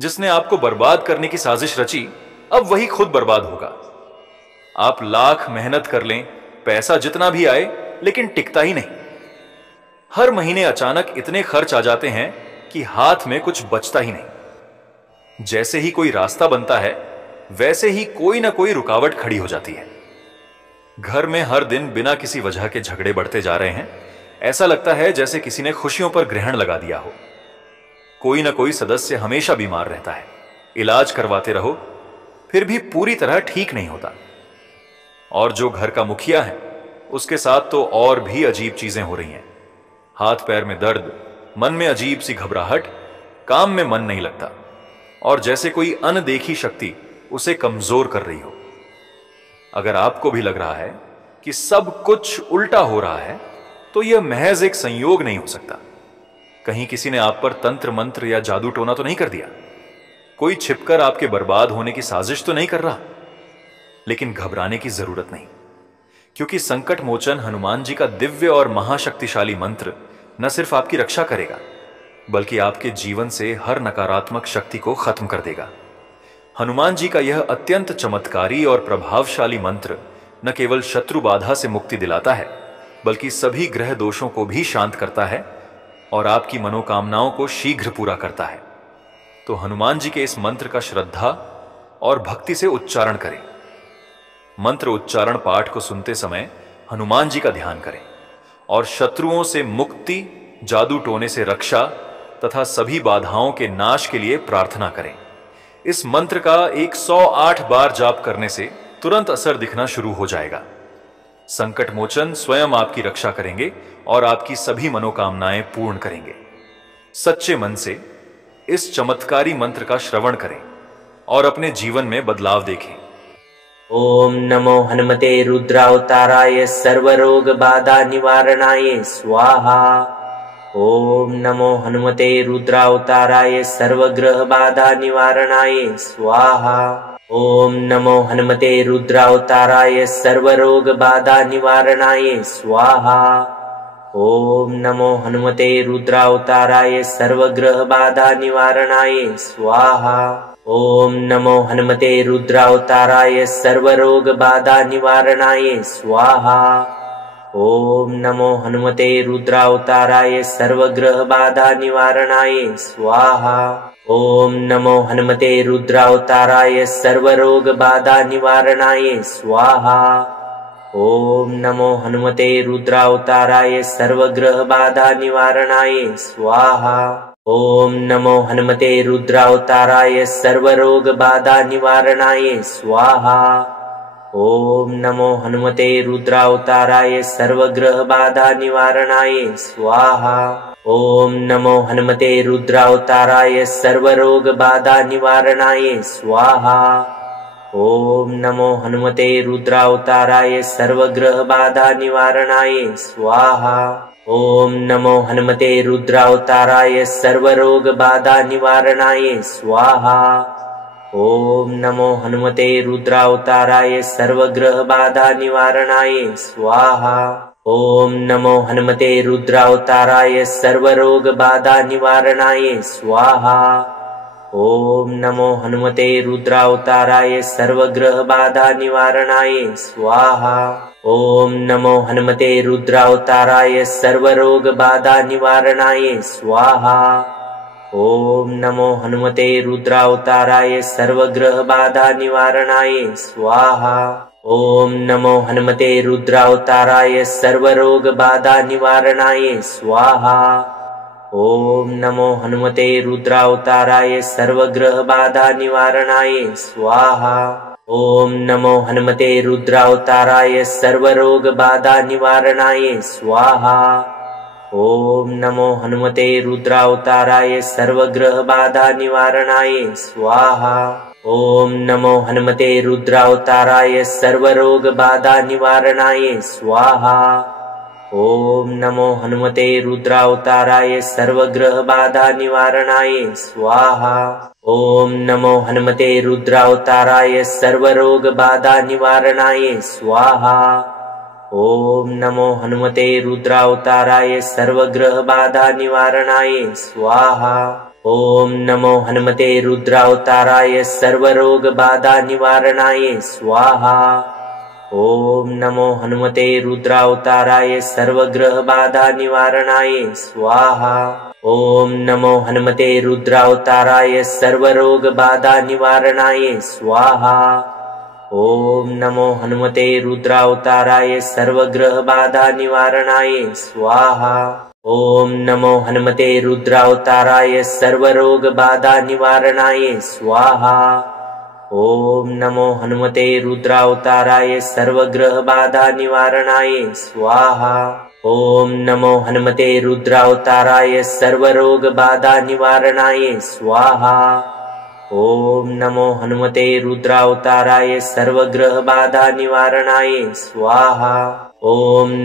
जिसने आपको बर्बाद करने की साजिश रची, अब वही खुद बर्बाद होगा। आप लाख मेहनत कर लें, पैसा जितना भी आए, लेकिन टिकता ही नहीं। हर महीने अचानक इतने खर्च आ जाते हैं कि हाथ में कुछ बचता ही नहीं। जैसे ही कोई रास्ता बनता है, वैसे ही कोई ना कोई रुकावट खड़ी हो जाती है। घर में हर दिन बिना किसी वजह के झगड़े बढ़ते जा रहे हैं। ऐसा लगता है जैसे किसी ने खुशियों पर ग्रहण लगा दिया हो। कोई ना कोई सदस्य हमेशा बीमार रहता है। इलाज करवाते रहो, फिर भी पूरी तरह ठीक नहीं होता। और जो घर का मुखिया है, उसके साथ तो और भी अजीब चीजें हो रही हैं। हाथ पैर में दर्द, मन में अजीब सी घबराहट, काम में मन नहीं लगता, और जैसे कोई अनदेखी शक्ति उसे कमजोर कर रही हो। अगर आपको भी लग रहा है कि सब कुछ उल्टा हो रहा है, तो यह महज एक संयोग नहीं हो सकता। कहीं किसी ने आप पर तंत्र मंत्र या जादू टोना तो नहीं कर दिया। कोई छिपकर आपके बर्बाद होने की साजिश तो नहीं कर रहा। लेकिन घबराने की जरूरत नहीं, क्योंकि संकट मोचन हनुमान जी का दिव्य और महाशक्तिशाली मंत्र न सिर्फ आपकी रक्षा करेगा, बल्कि आपके जीवन से हर नकारात्मक शक्ति को खत्म कर देगा। हनुमान जी का यह अत्यंत चमत्कारी और प्रभावशाली मंत्र न केवल शत्रु बाधा से मुक्ति दिलाता है, बल्कि सभी ग्रह दोषों को भी शांत करता है और आपकी मनोकामनाओं को शीघ्र पूरा करता है। तो हनुमान जी के इस मंत्र का श्रद्धा और भक्ति से उच्चारण करें। मंत्र उच्चारण पाठ को सुनते समय हनुमान जी का ध्यान करें और शत्रुओं से मुक्ति, जादू टोने से रक्षा तथा सभी बाधाओं के नाश के लिए प्रार्थना करें। इस मंत्र का 108 बार जाप करने से तुरंत असर दिखना शुरू हो जाएगा। संकट मोचन स्वयं आपकी रक्षा करेंगे और आपकी सभी मनोकामनाएं पूर्ण करेंगे। सच्चे मन से इस चमत्कारी मंत्र का श्रवण करें और अपने जीवन में बदलाव देखें। ओम नमो हनुमते रुद्रावताराय सर्वरोग बाधा निवारणाय स्वाहा। ओम नमो हनुमते रुद्रावताराय सर्वग्रह बाधा निवारणाय स्वाहा। ओम नमो हनुमते रुद्रावताराय सर्वरोग बाधा निवारणाय स्वाहा। ओम नमो हनुमते रुद्रावताराय सर्वग्रह बाधा निवारणाय स्वाहा। ओम नमो हनुमते रुद्रावताराय सर्वरोग बाधा निवारणाय स्वाहा। ओम नमो हनुमते रुद्रावताराय सर्वग्रह बाधा निवारणाय स्वाहा। ओम नमो हनुमते रुद्रावताराय सर्वरोग बाधा निवारणाय स्वाहा। ओम नमो हनुमते रुद्रावताराय सर्वग्रह बाधा निवारणाय स्वाहा। ओम नमो हनुमते रुद्रावताराय सर्वरोग बाधा निवारणाय स्वाहा। ओम नमो हनुमते रुद्रावताराय सर्वग्रह बाधा निवारणाय स्वाहा। ओम नमो हनुमते रुद्रावताराय सर्वरोग बाधा निवारणाय स्वाहा। ओम नमो हनुमते रुद्रावताराय सर्वग्रह बाधा निवारणाय स्वाहा। ओम नमो हनुमते रुद्रावताराय सर्वरोग बाधा निवारणाय स्वाहा। ओम नमो हनुमते रुद्रावताराय सर्वग्रह बाधा निवारणाय स्वाहा। ओम नमो हनुमते रुद्रावताराय सर्वरोग बाधा निवारणाय स्वाहा। ओम नमो हनुमते रुद्रावताराय सर्वग्रह बाधा निवारणाय स्वाहा। ओम नमो हनुमते रुद्रावताराय सर्वरोग बाधा निवारणाय स्वाहा। ओम नमो हनुमते रुद्रावताराय सर्वग्रह बाधा निवारणाय स्वाहा। ओम नमो हनुमते रुद्रावताराय सर्वरोग बाधा निवारणाय स्वाहा। ओम नमो हनुमते रुद्रावताराय सर्वग्रह बाधा निवारणाय स्वाहा। ओम नमो हनुमते रुद्रावताराय सर्वरोग बाधा निवारणाय स्वाहा। ओम नमो हनुमते रुद्रावताराय सर्वग्रह बाधा निवारणाय स्वाहा। ओम नमो हनुमते रुद्रावताराय सर्वरोग बाधा निवारणाय स्वाहा। ओम नमो हनुमते रुद्रावताराय सर्वग्रह बाधा निवारणाय स्वाहा। ओम नमो हनुमते रुद्रावताराय सर्वरोग बाधा निवारणाय स्वाहा। ओम नमो हनुमते रुद्रावताराय सर्वग्रह बाधा निवारणाय स्वाहा। ॐ नमो हनुमते रुद्रावताराय सर्वरोगबाधानिवारणाय स्वाहा। ॐ नमो हनुमते रुद्रावताराय सर्वग्रहबाधानिवारणाय स्वाहा। ॐ नमो हनुमते रुद्रावताराय सर्वरोगबाधानिवारणाय स्वाहा। ॐ नमो हनुमते रुद्रावताराय सर्वग्रहबाधानिवारणाय स्वाहा। ॐ नमो हनुमते रुद्रावताराय सर्वरोगबाधानिवारणाय स्वाहा। ॐ नमो हनुमते रुद्रावताराय सर्वग्रहबाधानिवारणाय स्वाहा। ॐ नमो हनुमते रुद्रावताराय सर्वरोगबाधानिवारणाय स्वाहा। ॐ नमो हनुमते रुद्रावताराय सर्वग्रहबाधानिवारणाय स्वाहा। ॐ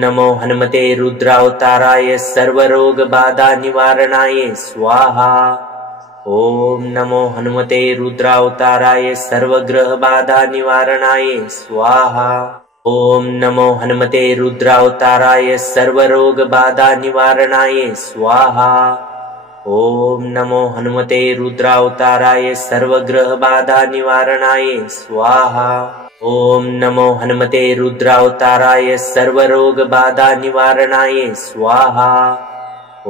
नमो हनुमते रुद्रावताराय सर्वरोगबाधानिवारणाय स्वाहा। ॐ नमो हनुमते रुद्रावताराय सर्वग्रहबाधानिवारणाय स्वाहा। ॐ नमो हनुमते रुद्रावताराय सर्वरोगबाधानिवारणाय स्वाहा। ॐ नमो हनुमते रुद्रावताराय सर्वग्रहबाधानिवारणाय स्वाहा। ॐ नमो हनुमते रुद्रावताराय सर्वरोगबाधानिवारणाय स्वाहा। ॐ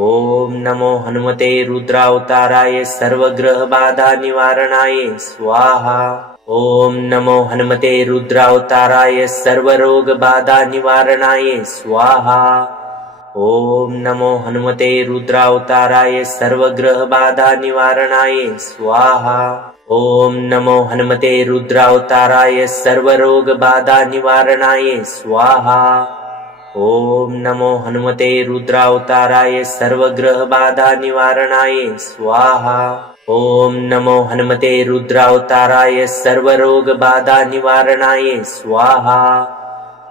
नमो हनुमते रुद्रावताराय सर्वग्रहबाधानिवारणाय स्वाहा। ॐ नमो हनुमते रुद्रावताराय सर्वरोगबाधानिवारणाय स्वाहा। ॐ नमो हनुमते रुद्रावताराय सर्वग्रहबाधानिवारणाय स्वाहा। ॐ नमो हनुमते रुद्रावताराय सर्वरोगबाधानिवारणाय स्वाहा। ॐ नमो हनुमते रुद्रावताराय सर्वग्रहबाधानिवारणाय स्वाहा। ॐ नमो हनुमते रुद्रावताराय सर्वरोगबाधानिवारणाय स्वाहा।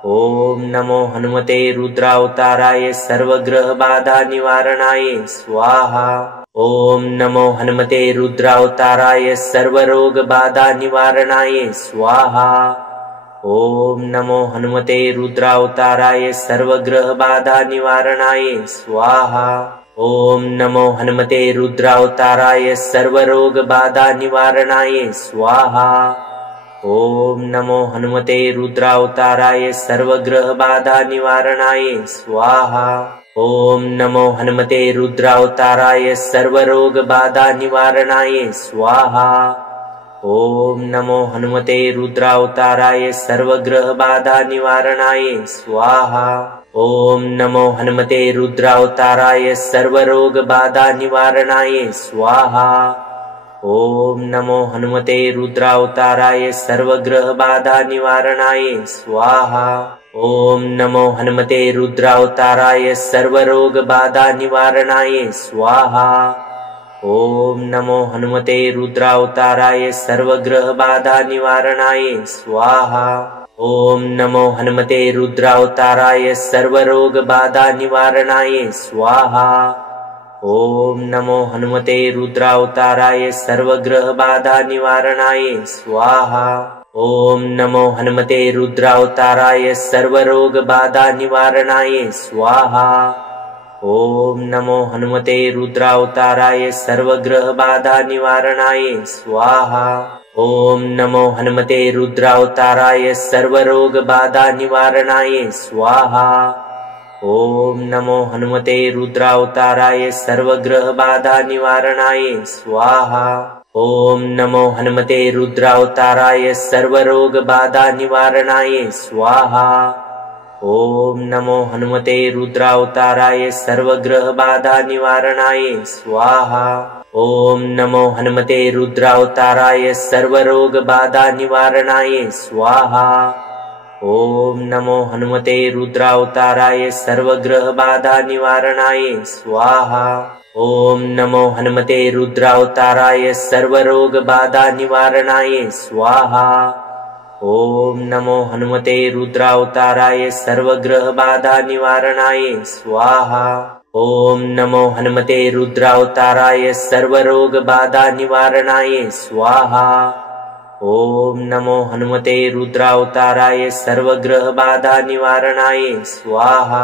ॐ नमो हनुमते रुद्रावताराय सर्वग्रहबाधानिवारणाय स्वाहा। ॐ नमो हनुमते रुद्रावताराय सर्वरोगबाधानिवारणाय स्वाहा। ॐ नमो हनुमते रुद्रावताराय सर्वग्रहबाधानिवारणाय स्वाहा। ॐ नमो हनुमते रुद्रावताराय सर्वरोगबाधानिवारणाय स्वाहा। ॐ नमो हनुमते रुद्रावताराय सर्वग्रहबाधानिवारणाय स्वाहा। ॐ नमो हनुमते रुद्रावताराय सर्वरोगबाधानिवारणाय स्वाहा। ॐ नमो हनुमते रुद्रावताराय सर्वग्रहबाधानिवारणाय स्वाहा। ॐ नमो हनुमते रुद्रावताराय सर्वरोगबाधानिवारणाय स्वाहा। ॐ नमो हनुमते रुद्रावताराय सर्वग्रहबाधानिवारणाय स्वाहा। ॐ नमो हनुमते रुद्रावताराय सर्वरोगबाधानिवारणाय स्वाहा। ॐ नमो हनुमते रुद्रावताराय सर्वग्रहबाधानिवारणाय स्वाहा। ॐ नमो हनुमते रुद्रावताराय सर्वरोगबाधानिवारणाय स्वाहा। ॐ नमो हनुमते रुद्रावताराय सर्वग्रहबाधानिवारणाय स्वाहा। ॐ नमो हनुमते रुद्रावताराय सर्वरोगबाधानिवारणाय स्वाहा। ॐ नमो हनुमते रुद्रावताराय सर्वग्रहबाधानिवारणाय स्वाहा। ॐ नमो हनुमते रुद्रावताराय सर्वरोगबाधानिवारणाय स्वाहा। ॐ नमो हनुमते रुद्रावताराय सर्वग्रहबाधानिवारणाय स्वाहा। ॐ नमो हनुमते रुद्रावताराय सर्वरोगबाधानिवारणाय स्वाहा। ॐ नमो हनुमते रुद्रावताराय सर्वग्रहबाधानिवारणाय स्वाहा। ॐ नमो हनुमते रुद्रावताराय सर्वरोगबाधानिवारणाय स्वाहा। ॐ नमो हनुमते रुद्रावताराय सर्वग्रहबाधानिवारणाय स्वाहा। ॐ नमो हनुमते रुद्रावताराय सर्वरोगबाधानिवारणाय स्वाहा। ॐ नमो हनुमते रुद्रावताराय सर्वग्रहबाधानिवारणाय स्वाहा। ॐ नमो हनुमते रुद्रावताराय सर्वरोगबाधानिवारणाय स्वाहा। ओम नमो हनुमते रुद्रावताराय सर्वग्रह बाधा निवारणाय स्वाहा।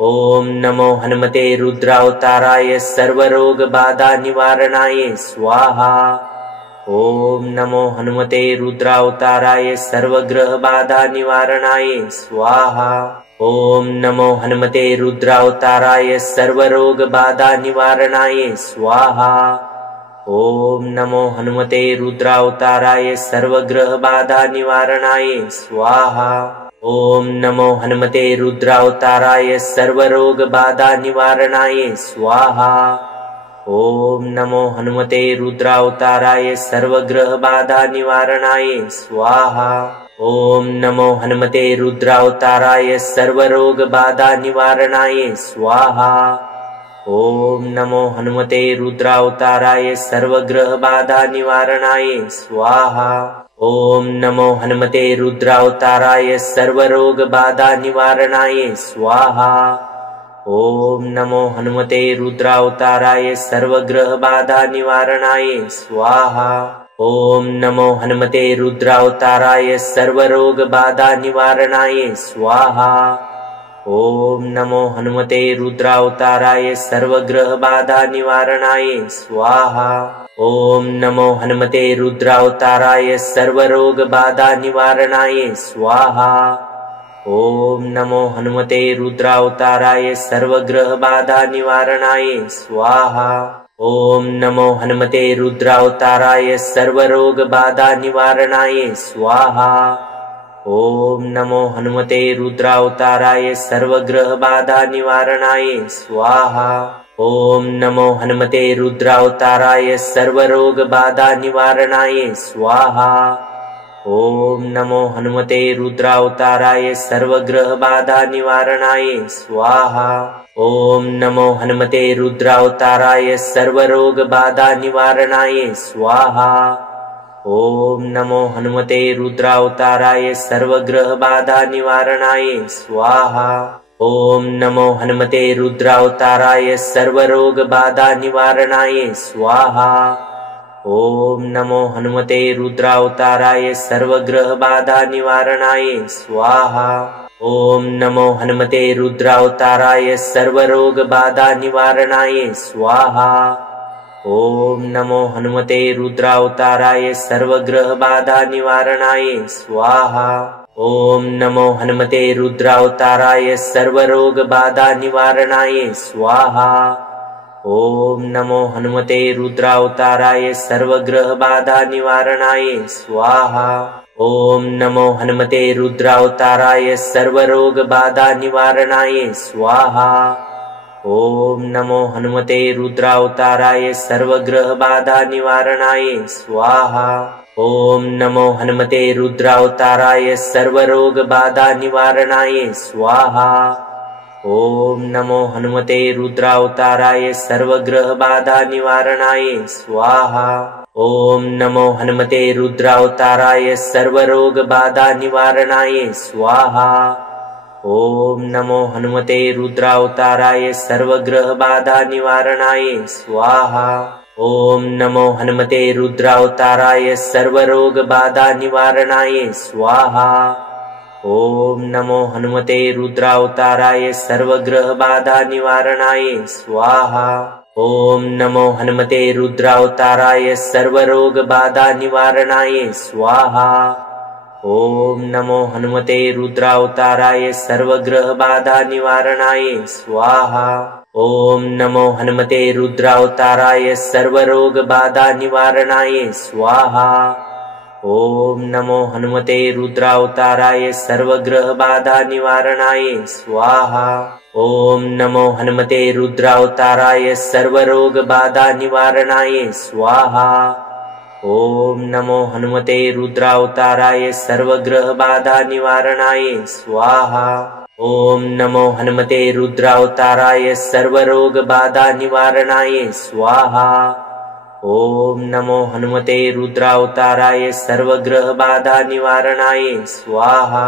ओम नमो हनुमते रुद्रावताराय सर्वरोग बाधा निवारणाय स्वाहा। ओम नमो हनुमते रुद्रावताराय सर्वग्रह बाधा निवारणाय स्वाहा। ओम नमो हनुमते रुद्रावताराय सर्वरोग बाधा निवारणाय स्वाहा। ओम नमो हनुमते रुद्रावताराय सर्वग्रह बाधा निवारणाय स्वाहा। ओम नमो हनुमते रुद्रावताराय सर्वरोग बाधा निवारणाय स्वाहा। ओम नमो हनुमते रुद्रावताराय सर्वग्रह बाधा निवारणाय स्वाहा। ओम नमो हनुमते रुद्रावताराय सर्वरोग बाधा निवारणाय स्वाहा। ओम नमो हनुमते रुद्रावताराय सर्वग्रह बाधा निवारणाय स्वाहा। ओम नमो हनुमते रुद्रावताराय सर्वरोग बाधा निवारणाय स्वाहा। ओम नमो हनुमते रुद्रावताराय सर्वग्रह बाधा निवारणाय स्वाहा। ओम नमो हनुमते रुद्रावताराय सर्वरोग बाधा निवारणाय स्वाहा। ओम नमो हनुमते रुद्रावताराय सर्वग्रह बाधा निवारणाय स्वाहा। ओम नमो हनुमते रुद्रावताराय सर्वरोग बाधा निवारणाय स्वाहा। ओम नमो हनुमते रुद्रावताराय सर्वग्रह बाधा निवारणाय स्वाहा। ओम नमो हनुमते रुद्रावताराय सर्वरोग बाधा निवारणाय स्वाहा। ओम नमो हनुमते रुद्रावताराय सर्वग्रह बाधा निवारणाय स्वाहा। ओम नमो हनुमते रुद्रावताराय सर्वरोग बाधा निवारणाय स्वाहा। ओम नमो हनुमते रुद्रावताराय सर्वग्रह बाधा निवारणाय स्वाहा। ओम नमो हनुमते रुद्रावताराय सर्वरोग बाधा निवारणाय स्वाहा। ओम नमो हनुमते रुद्रावताराय सर्वग्रह बाधा निवारणाय स्वाहा। ओम नमो हनुमते रुद्रावताराय सर्वरोग बाधा निवारणाय स्वाहा। ओम नमो हनुमते रुद्रावताराय सर्वग्रह बाधा निवारणाय स्वाहा। ओम नमो हनुमते रुद्रावताराय सर्वरोग बाधा निवारणाय स्वाहा। ओम नमो हनुमते रुद्रावताराय सर्वग्रह बाधा निवारणाय स्वाहा। ओम नमो हनुमते रुद्रावताराय सर्वरोग बाधा निवारणाय स्वाहा। ओम नमो हनुमते रुद्रावताराय सर्वग्रह बाधा निवारणाय स्वाहा। ओम नमो हनुमते रुद्रावताराय सर्वरोग बाधा निवारणाय स्वाहा। ओम नमो हनुमते रुद्रावताराय सर्वग्रह बाधा निवारणाय स्वाहा। ओम नमो हनुमते रुद्रावताराय सर्वरोग बाधा निवारणाय स्वाहा। ओम नमो हनुमते रुद्रावताराय सर्वग्रह बाधा निवारणाय स्वाहा। ओम नमो हनुमते रुद्रावताराय सर्वरोग बाधा निवारणाय स्वाहा। ओम नमो हनुमते रुद्रावताराय सर्वग्रह बाधा निवारणाय स्वाहा। ओम नमो हनुमते रुद्रावताराय सर्वरोग बाधा निवारणाय स्वाहा। ओम नमो हनुमते रुद्रावताराय सर्वग्रह बाधा निवारणाय स्वाहा। ओम नमो हनुमते रुद्रावताराय सर्वरोग बाधा निवारणाय स्वाहा। ओम नमो हनुमते रुद्रावताराय सर्वग्रह बाधा निवारणाय स्वाहा। ओम नमो हनुमते रुद्रावताराय सर्वरोग बाधा निवारणाय स्वाहा। ओम नमो हनुमते रुद्रावताराय सर्वग्रह बाधा निवारणाय स्वाहा। ओम नमो हनुमते रुद्रावताराय सर्वरोग बाधा निवारणाय स्वाहा। ओम नमो हनुमते रुद्रावताराय सर्वग्रह बाधा निवारणाय स्वाहा। ओम नमो हनुमते रुद्रावताराय सर्वरोग बाधा निवारणाय स्वाहा। ओम नमो हनुमते रुद्रावताराय सर्वग्रह बाधा निवारणाय स्वाहा।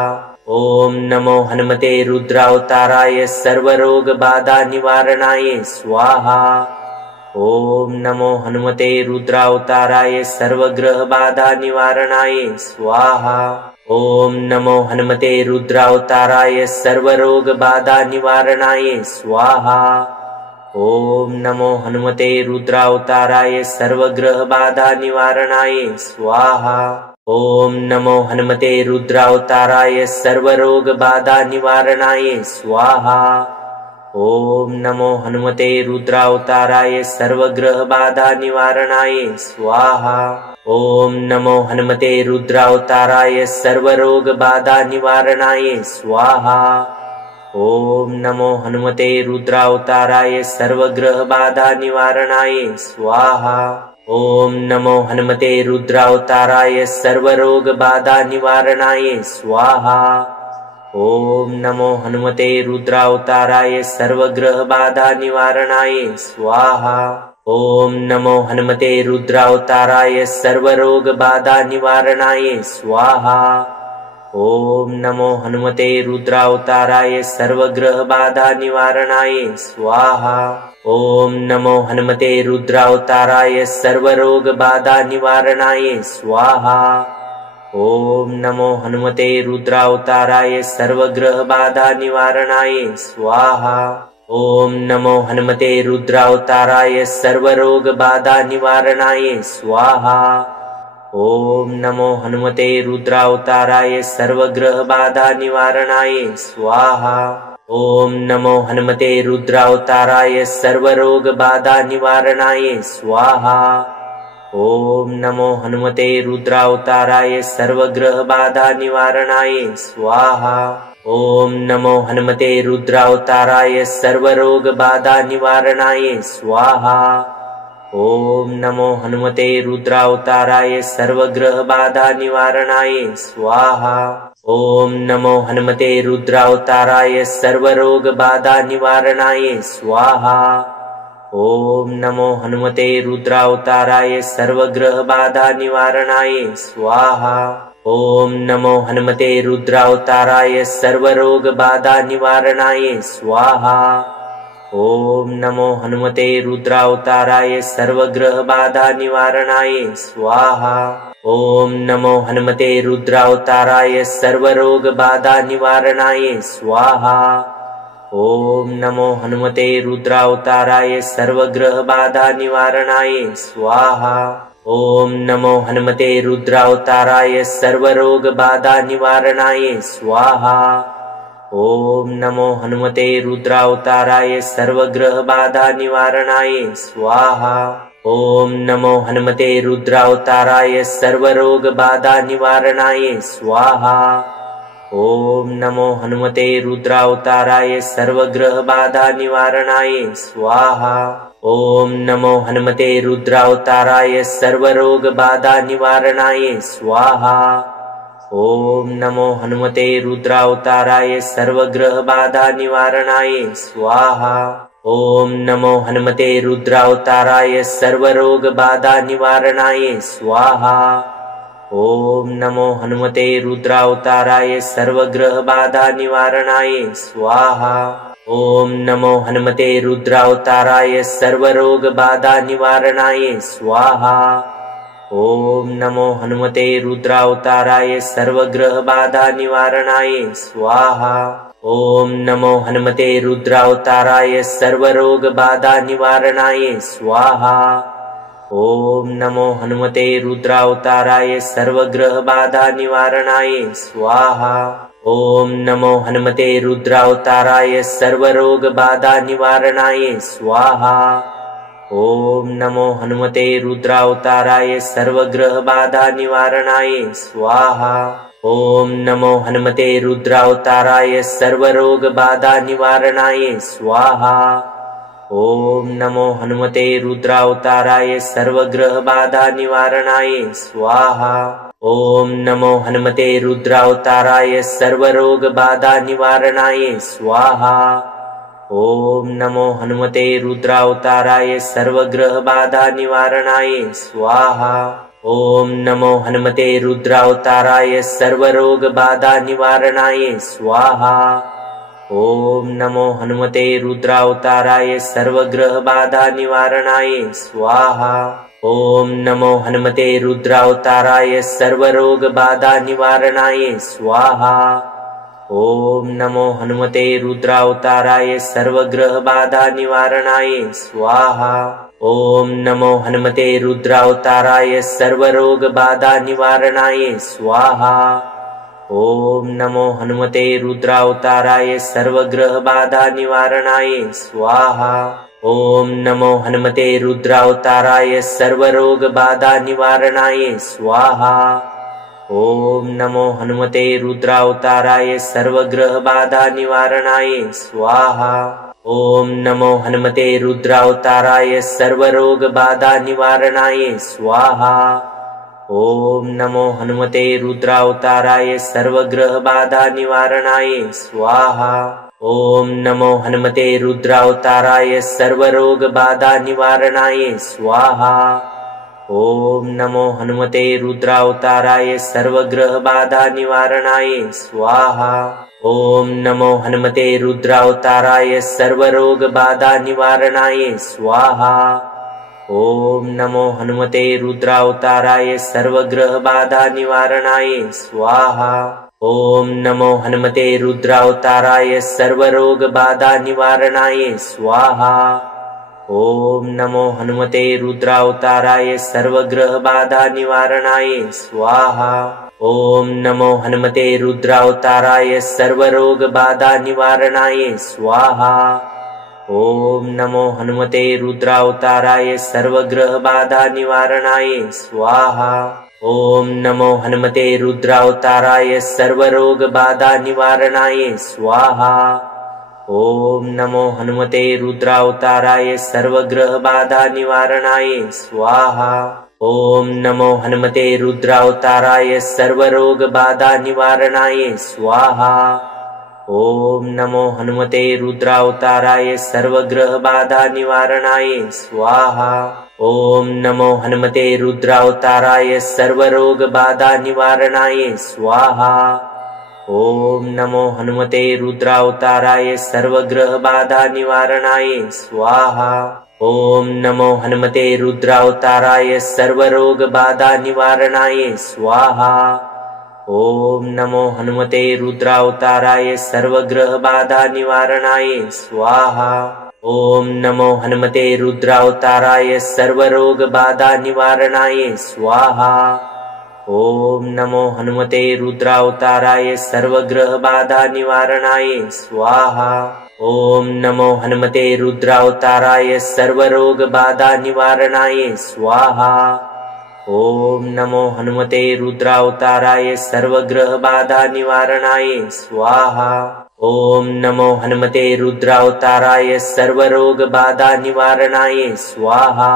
ओम नमो हनुमते रुद्रावताराय सर्वरोग बाधा निवारणाय स्वाहा। ओम नमो हनुमते रुद्रावताराय सर्वग्रह बाधा निवारणाय स्वाहा। ओम नमो हनुमते रुद्रावताराय सर्वरोग बाधा निवारणाय स्वाहा। ओम नमो हनुमते रुद्रावताराय सर्वग्रह बाधा निवारणाय स्वाहा। ओम नमो हनुमते रुद्रावताराय सर्वरोग बाधा निवारणाय स्वाहा। ओम नमो हनुमते रुद्रावताराय सर्वग्रह बाधा निवारणाय स्वाहा। ओम नमो हनुमते रुद्रावताराय सर्वरोग बाधा निवारणाय स्वाहा। ओम नमो हनुमते रुद्रावताराय सर्वग्रह बाधा निवारणाय स्वाहा। ओम नमो हनुमते रुद्रावताराय सर्वरोग बाधा निवारणाय स्वाहा। ओम नमो हनुमते रुद्रावताराय सर्वग्रह बाधा निवारणाय स्वाहा। ओम नमो हनुमते रुद्रावताराय सर्वरोग बाधा निवारणाय स्वाहा। ओम नमो हनुमते रुद्रावताराय सर्वग्रह बाधा निवारणाय स्वाहा। ओम नमो हनुमते रुद्रावताराय सर्वरोग बाधा निवारणाय स्वाहा। ओम नमो हनुमते रुद्रावताराय सर्वग्रह बाधा निवारणाय स्वाहा। ओम नमो हनुमते रुद्रावताराय सर्वरोग बाधा निवारणाय स्वाहा। ओम नमो हनुमते रुद्रावताराय सर्वग्रह बाधा निवारणाय स्वाहा। ओम नमो हनुमते रुद्रावताराय सर्वरोग बाधा निवारणाय स्वाहा। ओम नमो हनुमते रुद्रावताराय सर्वग्रह बाधा निवारणाय स्वाहा। ओम नमो हनुमते रुद्रावताराय सर्वरोग बाधा निवारणाय स्वाहा। ओम नमो हनुमते रुद्रावताराय सर्वग्रह बाधा निवारणाय स्वाहा। ओम नमो हनुमते रुद्रावताराय सर्वरोग बाधा निवारणाय स्वाहा। ओम नमो हनुमते रुद्रावताराय सर्वग्रह बाधा निवारणाय स्वाहा। ओम नमो हनुमते रुद्रावताराय सर्वरोग बाधा निवारणाय स्वाहा। ओम नमो हनुमते रुद्रावताराय सर्वग्रह बाधा निवारणाय स्वाहा। ओम नमो हनुमते रुद्रावताराय सर्वरोग बाधा निवारणाय स्वाहा। ओम नमो हनुमते रुद्रावताराय सर्वग्रह बाधा निवारणाय स्वाहा। ओम नमो हनुमते रुद्रावताराय सर्वरोग बाधा निवारणाय स्वाहा। ओम नमो हनुमते रुद्रावताराय सर्वग्रह बाधा निवारणाय स्वाहा। ओम नमो हनुमते रुद्रावताराय सर्वरोग बाधा निवारणाय स्वाहा। ओम नमो हनुमते रुद्रावताराय सर्वग्रह बाधा निवारणाय स्वाहा। ओम नमो हनुमते रुद्रावताराय सर्वरोग बाधा निवारणाय स्वाहा। ओम नमो हनुमते रुद्रावताराय सर्वग्रह बाधा निवारणाय स्वाहा। ओम नमो हनुमते रुद्रावताराय सर्वरोग बाधा निवारणाय स्वाहा। ओम नमो हनुमते रुद्रावताराय सर्वग्रह बाधा निवारणाय स्वाहा। ओम नमो हनुमते रुद्रावताराय सर्वरोग बाधा निवारणाय स्वाहा। ओम नमो हनुमते रुद्रावताराय सर्वग्रह बाधा निवारणाय स्वाहा। ओम नमो हनुमते रुद्रावताराय सर्वरोग बाधा निवारणाय स्वाहा। ओम नमो हनुमते रुद्रावताराय सर्वग्रह बाधा निवारणाय स्वाहा। ओम नमो हनुमते रुद्रावताराय सर्वरोग बाधा निवारणाय स्वाहा। ओम नमो हनुमते रुद्रावताराय सर्वग्रह बाधा निवारणाय स्वाहा। ओम नमो हनुमते रुद्रावताराय सर्वरोग बाधा निवारणाय स्वाहा। ओम नमो हनुमते रुद्रावताराय सर्वग्रह बाधा निवारणाय स्वाहा। ओम नमो हनुमते रुद्रावताराय सर्वरोग बाधा निवारणाय स्वाहा। ओम नमो हनुमते रुद्रावताराय सर्वग्रह बाधा निवारणाय स्वाहा। ओम नमो हनुमते रुद्रावताराय सर्वरोग बाधा निवारणाय स्वाहा। ओम नमो हनुमते रुद्रावताराय सर्वग्रह बाधा निवारणाय स्वाहा। ओम नमो हनुमते रुद्रावताराय सर्वरोग बाधा निवारणाय स्वाहा। ओम नमो हनुमते रुद्रावताराय सर्वग्रह बाधा निवारणाय स्वाहा। ओम नमो हनुमते रुद्रावताराय सर्वरोग बाधा निवारणाय स्वाहा। ओम नमो हनुमते रुद्रावताराय सर्वग्रह बाधा निवारणाय स्वाहा। ओम नमो हनुमते रुद्रावताराय सर्वरोग बाधा निवारणाय स्वाहा। ओम नमो हनुमते रुद्रावताराय सर्वग्रह बाधा निवारणाय स्वाहा। ओम नमो हनुमते रुद्रावताराय सर्वरोग बाधा निवारणाय स्वाहा। ओम नमो हनुमते रुद्रावताराय सर्वग्रह बाधा निवारणाय स्वाहा। ओम नमो हनुमते रुद्रावताराय सर्वरोग बाधा निवारणाय स्वाहा। ओम नमो हनुमते रुद्रावताराय सर्वग्रह बाधा निवारणाय स्वाहा। ओम नमो हनुमते रुद्रावताराय सर्वरोग बाधा निवारणाय स्वाहा। ओम नमो हनुमते रुद्रावताराय सर्वग्रह बाधा निवारणाय स्वाहा। ओम नमो हनुमते रुद्रावताराय सर्वरोग बाधा निवारणाय स्वाहा। ओम नमो हनुमते रुद्रावताराय सर्वग्रह बाधा निवारणाय स्वाहा। ओम नमो हनुमते रुद्रावताराय सर्वरोग बाधा निवारणाय स्वाहा। ओम नमो हनुमते रुद्रावताराय सर्वग्रह बाधा निवारणाय स्वाहा। ओम नमो हनुमते रुद्रावताराय सर्वरोग बाधा निवारणाय स्वाहा। ओम नमो हनुमते रुद्रावताराय सर्वग्रह बाधा निवारणाय स्वाहा। ओम नमो हनुमते रुद्रावताराय सर्वरोग बाधा निवारणाय स्वाहा। ओम नमो हनुमते रुद्रावताराय सर्वग्रह बाधा निवारणाय स्वाहा। ओम नमो हनुमते रुद्रावताराय सर्वरोग बाधा निवारणाय स्वाहा। ओम नमो हनुमते रुद्रावताराय सर्वग्रह बाधा निवारणाय स्वाहा। ओम नमो हनुमते रुद्रावताराय सर्वरोग बाधा निवारणाय स्वाहा। ओम नमो हनुमते रुद्रावताराय सर्वग्रह बाधा निवारणाय स्वाहा। ओम नमो हनुमते रुद्रावताराय सर्वरोग बाधा निवारणाय स्वाहा। ओम नमो हनुमते रुद्रावताराय सर्वग्रह बाधा निवारणाय स्वाहा। ओम नमो हनुमते रुद्रावताराय सर्वरोग बाधा निवारणाय स्वाहा। ओम नमो हनुमते रुद्रावताराय सर्वग्रह बाधा निवारणाय स्वाहा। ओम नमो हनुमते रुद्रावताराय सर्वरोग बाधा निवारणाय स्वाहा।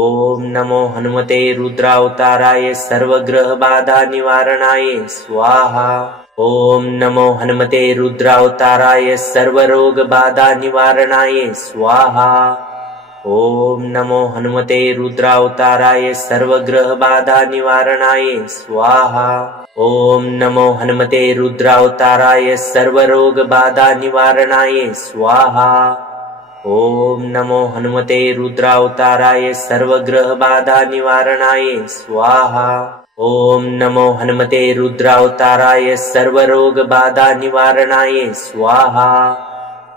ओम नमो हनुमते रुद्रावताराय सर्वग्रह बाधा निवारणाय स्वाहा। ओम नमो हनुमते रुद्रावताराय सर्वरोग बाधा निवारणाय स्वाहा। ओम नमो हनुमते रुद्रावताराय सर्वग्रह बाधा निवारणाय स्वाहा। ओम नमो हनुमते रुद्रावताराय सर्वरोग बाधा निवारणाय स्वाहा। ओम नमो हनुमते रुद्रावताराय सर्वग्रह बाधा निवारणाय स्वाहा। ओम नमो हनुमते रुद्रावताराय सर्वरोग बाधा निवारणाय स्वाहा।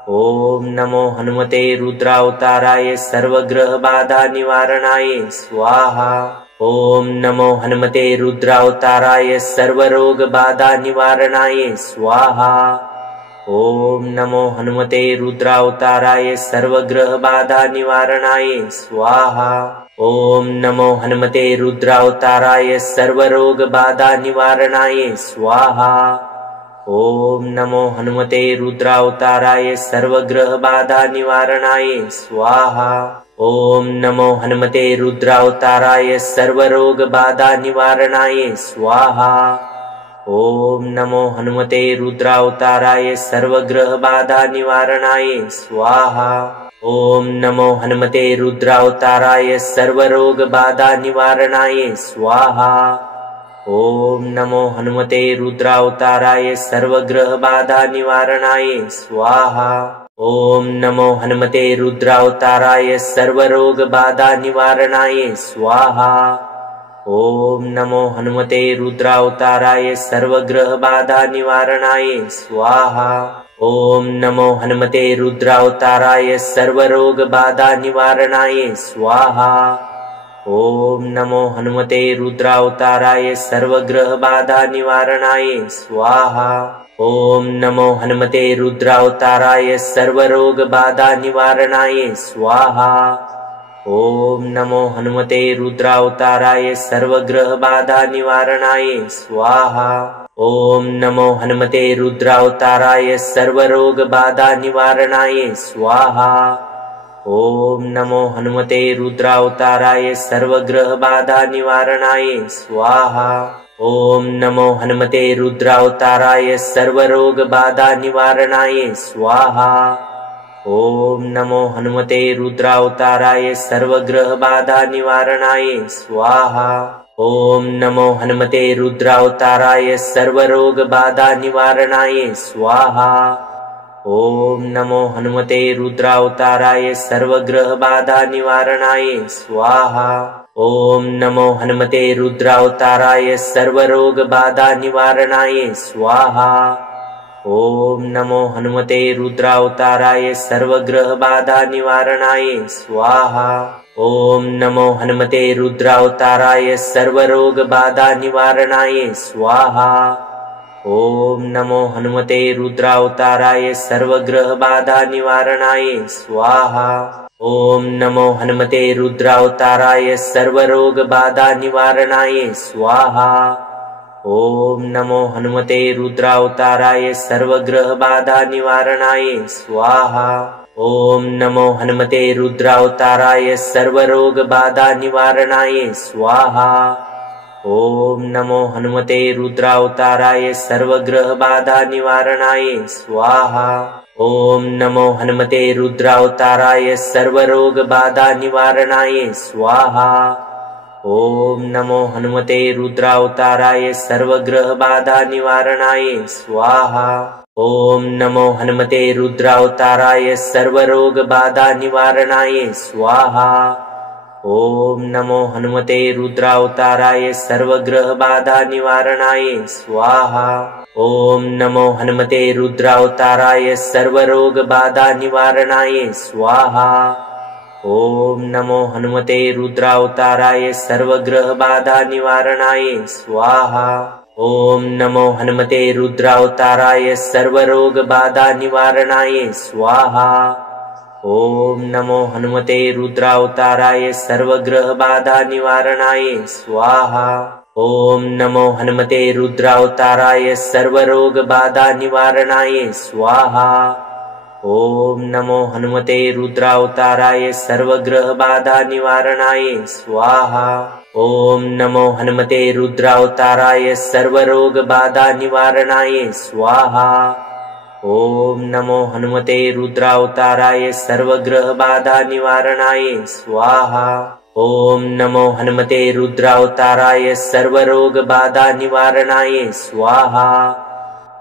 ओम नमो हनुमते रुद्रावताराय सर्वग्रह बाधा निवारणाय स्वाहा। ओम नमो हनुमते रुद्रावताराय सर्वरोग बाधा निवारणाय स्वाहा। ओम नमो हनुमते रुद्रावताराय सर्वग्रह बाधा निवारणाय स्वाहा। ओम नमो हनुमते रुद्रावताराय सर्वरोग बाधा निवारणाय स्वाहा। ओम नमो हनुमते रुद्रावताराय सर्वग्रह बाधा निवारणाय स्वाहा। ओम नमो हनुमते रुद्रावताराय सर्वरोग बाधा निवारणाय स्वाहा। ओम नमो हनुमते रुद्रावताराय सर्वग्रह बाधा निवारणाय स्वाहा। ओम नमो हनुमते रुद्रावताराय सर्वरोग बाधा निवारणाय स्वाहा। ओम नमो हनुमते रुद्रावताराय सर्वग्रह बाधा निवारणाय स्वाहा। ओम नमो हनुमते रुद्रावताराय सर्वरोग बाधा निवारणाय स्वाहा। ओम नमो हनुमते रुद्रावताराय सर्वग्रह बाधा निवारणाय स्वाहा। ओम नमो हनुमते रुद्रावताराय सर्वरोग बाधा निवारणाय स्वाहा। ओम नमो हनुमते रुद्रावताराय सर्वग्रह बाधा निवारणाय स्वाहा। ओम नमो हनुमते रुद्रावताराय सर्वरोग बाधा निवारणाय स्वाहा। ओम नमो हनुमते रुद्रावताराय सर्वग्रह बाधा निवारणाय स्वाहा। ओम नमो हनुमते रुद्रावताराय सर्वरोग बाधा निवारणाय स्वाहा। ओम नमो हनुमते रुद्रावताराय सर्वग्रह बाधा निवारणाय स्वाहा। ओम नमो हनुमते रुद्रावताराय सर्वरोग बाधा निवारणाय स्वाहा। ओम नमो हनुमते रुद्रावताराय सर्वग्रह बाधा निवारणाय स्वाहा। ओम नमो हनुमते रुद्रावताराय सर्वरोग बाधा निवारणाय स्वाहा। ओम नमो हनुमते रुद्रावताराय सर्वग्रह बाधा निवारणाय स्वाहा। ओम नमो हनुमते रुद्रावताराय सर्वरोग बाधा निवारणाय स्वाहा। ओम नमो हनुमते रुद्रावताराय सर्वग्रह बाधा निवारणाय स्वाहा। ओम नमो हनुमते रुद्रावताराय सर्वरोग बाधा निवारणाय स्वाहा। ओम नमो हनुमते रुद्रावताराय सर्वग्रह बाधा निवारणाय स्वाहा। ओम नमो हनुमते रुद्रावताराय सर्वरोग बाधा निवारणाय स्वाहा। ओम नमो हनुमते रुद्रावताराय सर्वग्रह बाधा निवारणाय स्वाहा। ओम नमो हनुमते रुद्रावताराय सर्वरोग बाधा निवारणाय स्वाहा। ओम नमो हनुमते रुद्रावताराय सर्वग्रह बाधा निवारणाय स्वाहा। ओम नमो हनुमते रुद्रावताराय सर्वरोग बाधा निवारणाय स्वाहा। ओम नमो हनुमते रुद्रावताराय सर्वग्रह बाधा निवारणाय स्वाहा। ओम नमो हनुमते रुद्रावताराय सर्वरोग बाधा निवारणाय स्वाहा। ओम नमो हनुमते रुद्रावताराय सर्वग्रह बाधा निवारणाय स्वाहा। ओम नमो हनुमते रुद्रावताराय सर्वरोग बाधा निवारणाय स्वाहा। ओम नमो हनुमते रुद्रावताराय सर्वग्रह बाधा निवारणाय स्वाहा। ओम नमो हनुमते रुद्रावताराय सर्वरोग बाधा निवारणाय स्वाहा। ओम नमो हनुमते रुद्रावताराय सर्वग्रह बाधा निवारणाय स्वाहा। ओम नमो हनुमते रुद्रावताराय सर्वरोग बाधा निवारणाय स्वाहा। ओम नमो हनुमते रुद्रावताराय सर्वग्रह बाधा निवारणाय स्वाहा। ओम नमो हनुमते रुद्रावताराय सर्वरोग बाधा निवारणाय स्वाहा। ओम नमो हनुमते रुद्रावताराय सर्वग्रह बाधा निवारणाय स्वाहा। ओम नमो हनुमते रुद्रावताराय सर्वरोग बाधा निवारणाय स्वाहा।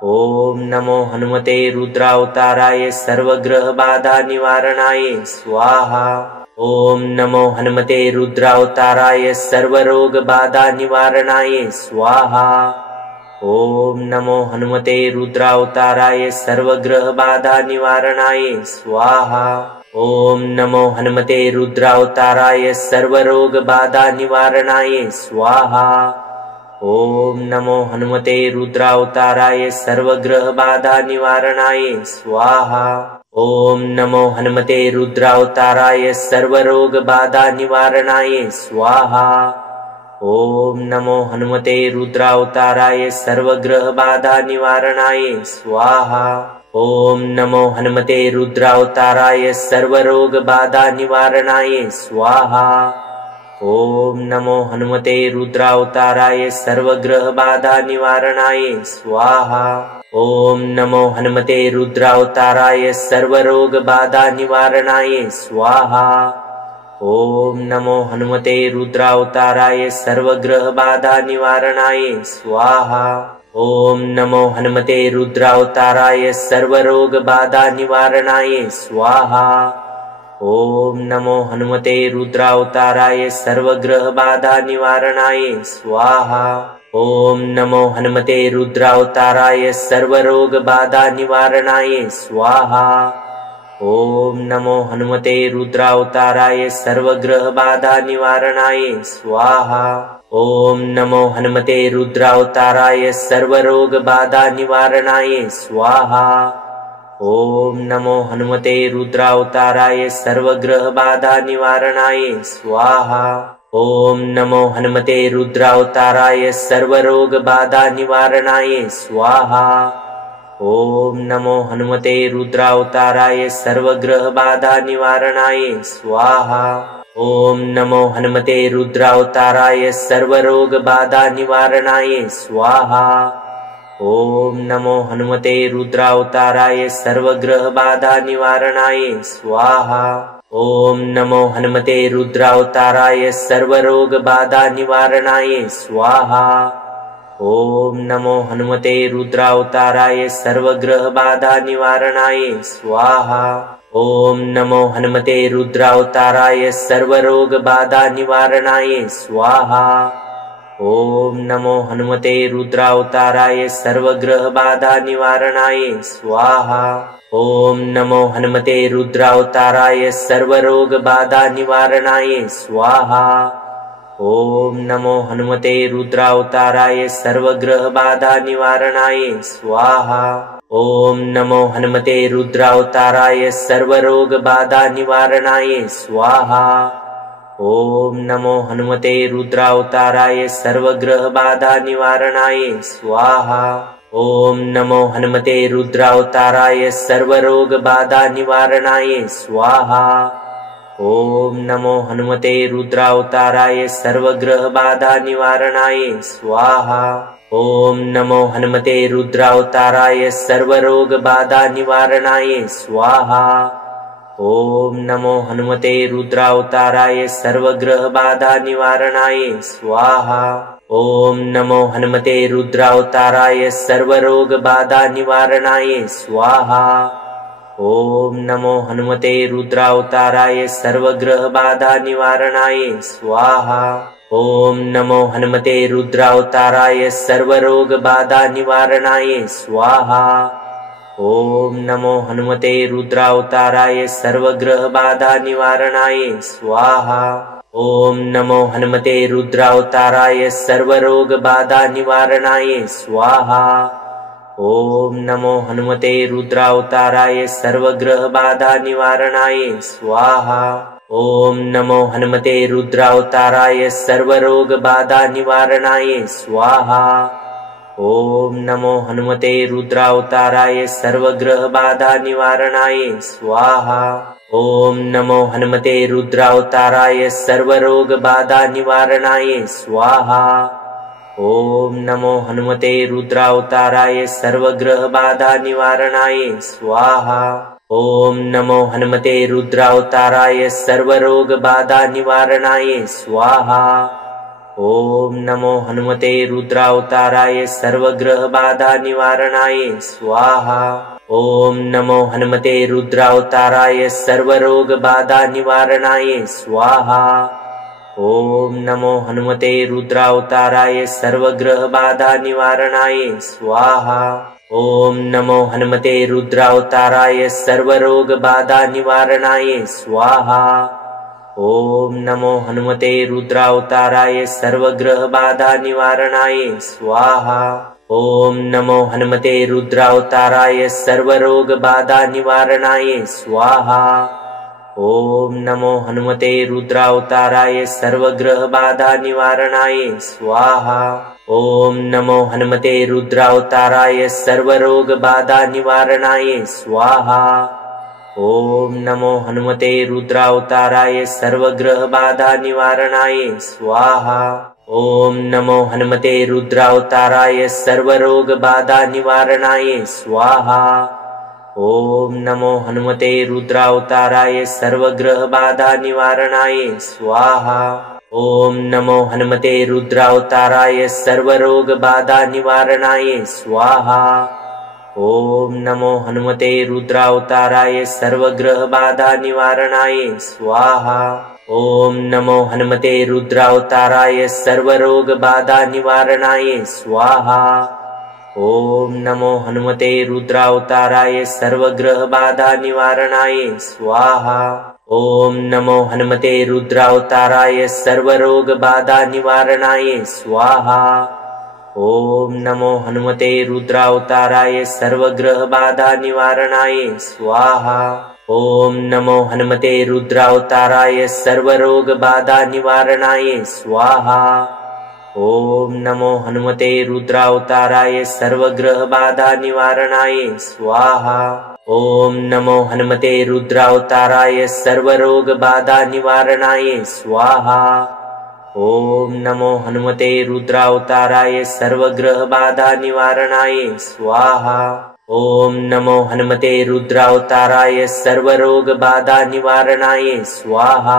ओम नमो हनुमते रुद्रावताराय सर्वग्रह बाधा निवारणाय स्वाहा। ओम नमो हनुमते रुद्रावताराय सर्वरोग बाधा निवारणाय स्वाहा। ओम नमो हनुमते रुद्रावताराय सर्वग्रह बाधा निवारणाय स्वाहा। ओम नमो हनुमते रुद्रावताराय सर्वरोग बाधा निवारणाय स्वाहा। ओम नमो हनुमते रुद्रावताराय सर्वग्रह बाधा निवारणाय स्वाहा। ओम नमो हनुमते रुद्रावताराय सर्वरोग बाधा निवारणाय स्वाहा। ओम नमो हनुमते रुद्रावताराय सर्वग्रह बाधा निवारणाय स्वाहा। ओम नमो हनुमते रुद्रावताराय सर्वरोग बाधा निवारणाय स्वाहा। ओम नमो हनुमते रुद्रावताराय सर्वग्रह बाधा निवारणाय स्वाहा। ओम नमो हनुमते रुद्रावताराय सर्वरोग बाधा निवारणाय स्वाहा। ओम नमो हनुमते रुद्रावताराय सर्वग्रह बाधा निवारणाय स्वाहा। ओम नमो हनुमते रुद्रावताराय सर्वरोग बाधा निवारणाय स्वाहा। ओम नमो हनुमते रुद्रावताराय सर्वग्रह बाधा निवारणाय स्वाहा। ओम नमो हनुमते रुद्रावताराय सर्वरोग बाधा निवारणाय स्वाहा। ओम नमो हनुमते रुद्रावताराय सर्वग्रह बाधा निवारणाय स्वाहा। ओम नमो हनुमते रुद्रावताराय सर्वरोग बाधा निवारणाय स्वाहा। ओम नमो हनुमते रुद्रावताराय सर्वग्रह बाधा निवारणाय स्वाहा। ओम नमो हनुमते रुद्रावताराय सर्वरोग बाधा निवारणाय स्वाहा। ओम नमो हनुमते रुद्रावताराय सर्वग्रह बाधा निवारणाय स्वाहा। ओम नमो हनुमते रुद्रावताराय सर्वरोग बाधा निवारणाय स्वाहा। ओम नमो हनुमते रुद्रावताराय सर्वग्रह बाधा निवारणाय स्वाहा। ओम नमो हनुमते रुद्रावताराय सर्वरोग बाधा निवारणाय स्वाहा। ओम नमो हनुमते रुद्रावताराय सर्वग्रह बाधा निवारणाय स्वाहा। ओम नमो हनुमते रुद्रावताराय सर्वरोग बाधा निवारणाय स्वाहा। ओम नमो हनुमते रुद्रावताराय सर्वग्रह बाधा निवारणाय स्वाहा। ओम नमो हनुमते रुद्रावताराय सर्वरोग बाधा निवारणाय स्वाहा। ओम नमो हनुमते रुद्रावताराय सर्वग्रह बाधा निवारणाय स्वाहा। ओम नमो हनुमते रुद्रावताराय सर्वरोग बाधा निवारणाय स्वाहा। ओम नमो हनुमते रुद्रावताराय सर्वग्रह बाधा निवारणाय स्वाहा। ओम नमो हनुमते रुद्रावताराय सर्वरोग बाधा निवारणाय स्वाहा। ओम नमो हनुमते रुद्रावताराय सर्वग्रह बाधा निवारणाय स्वाहा। ओम नमो हनुमते रुद्रावताराय सर्वरोग बाधा निवारणाय स्वाहा। ओम नमो हनुमते रुद्रावताराय सर्वग्रह बाधा निवारणाय स्वाहा। ओम नमो हनुमते रुद्रावताराय सर्वरोग बाधा निवारणाय स्वाहा। ओम नमो हनुमते रुद्रावताराय सर्वग्रह बाधा निवारणाय स्वाहा। ओम नमो हनुमते रुद्रावताराय सर्वरोग बाधा निवारणाय स्वाहा। ओम नमो हनुमते रुद्रावताराय सर्वग्रह बाधा निवारणाय स्वाहा। ओम नमो हनुमते रुद्रावताराय सर्वरोग बाधा निवारणाय स्वाहा। ओम नमो हनुमते रुद्रावताराय सर्वग्रह बाधा निवारणाय स्वाहा। ओम नमो हनुमते रुद्रावताराय सर्वरोग बाधा निवारणाय स्वाहा। ओम नमो हनुमते रुद्रावताराय सर्वग्रह बाधा निवारणाय स्वाहा। ओम नमो हनुमते रुद्रावताराय सर्वरोग बाधा निवारणाय स्वाहा। ओम नमो हनुमते रुद्रावताराय सर्वग्रह बाधा निवारणाय स्वाहा। ओम नमो हनुमते रुद्रावताराय सर्वरोग बाधा निवारणाय स्वाहा। ओम नमो हनुमते रुद्रावताराय सर्वग्रह बाधा निवारणाय स्वाहा। ओम नमो हनुमते रुद्रावताराय सर्वरोग बाधा निवारणाय स्वाहा। ओम नमो हनुमते रुद्रावताराय सर्वग्रह बाधा निवारणाय स्वाहा। ओम नमो हनुमते रुद्रावताराय सर्वरोग बाधा निवारणाय स्वाहा। ओम नमो हनुमते रुद्रावताराय सर्वग्रह बाधा निवारणाय स्वाहा। ओम नमो हनुमते रुद्रावताराय सर्वरोग बाधा निवारणाय स्वाहा। ओम नमो हनुमते रुद्रावताराय सर्वग्रह बाधा निवारणाय स्वाहा। ओम नमो हनुमते रुद्रावताराय सर्वरोग बाधा निवारणाय स्वाहा। ओम नमो हनुमते रुद्रावताराय सर्वग्रह बाधा निवारणाय स्वाहा। ओम नमो हनुमते रुद्रावताराय सर्वरोग बाधा निवारणाय स्वाहा। ॐ नमो हनुमते रुद्रावताराय सर्वग्रहबाधा निवारणाय स्वाहा। ॐ नमो हनुमते रुद्रावताराय सर्वरोगबाधा निवारणाय स्वाहा। ॐ नमो हनुमते रुद्रावताराय सर्वग्रहबाधा निवारणाय स्वाहा। ॐ नमो हनुमते रुद्रावताराय सर्वरोगबाधा निवारणाय स्वाहा। ॐ नमो हनुमते रुद्रावताराय सर्वग्रहबाधा निवारणाय स्वाहा। ॐ नमो हनुमते रुद्रावताराय सर्वरोगबाधा निवारणाय स्वाहा। ॐ नमो हनुमते रुद्रावताराय सर्वग्रहबाधा निवारणाय स्वाहा। ॐ नमो हनुमते रुद्रावताराय सर्वरोगबाधा निवारणाय स्वाहा। ॐ नमो हनुमते रुद्रावताराय सर्वग्रहबाधा निवारणाय स्वाहा। ॐ नमो हनुमते रुद्रावताराय सर्वरोगबाधा निवारणाय स्वाहा। ॐ नमो हनुमते रुद्रावताराय सर्वग्रहबाधा निवारणाय स्वाहा। ॐ नमो हनुमते रुद्रावताराय सर्वरोगबाधा निवारणाय स्वाहा।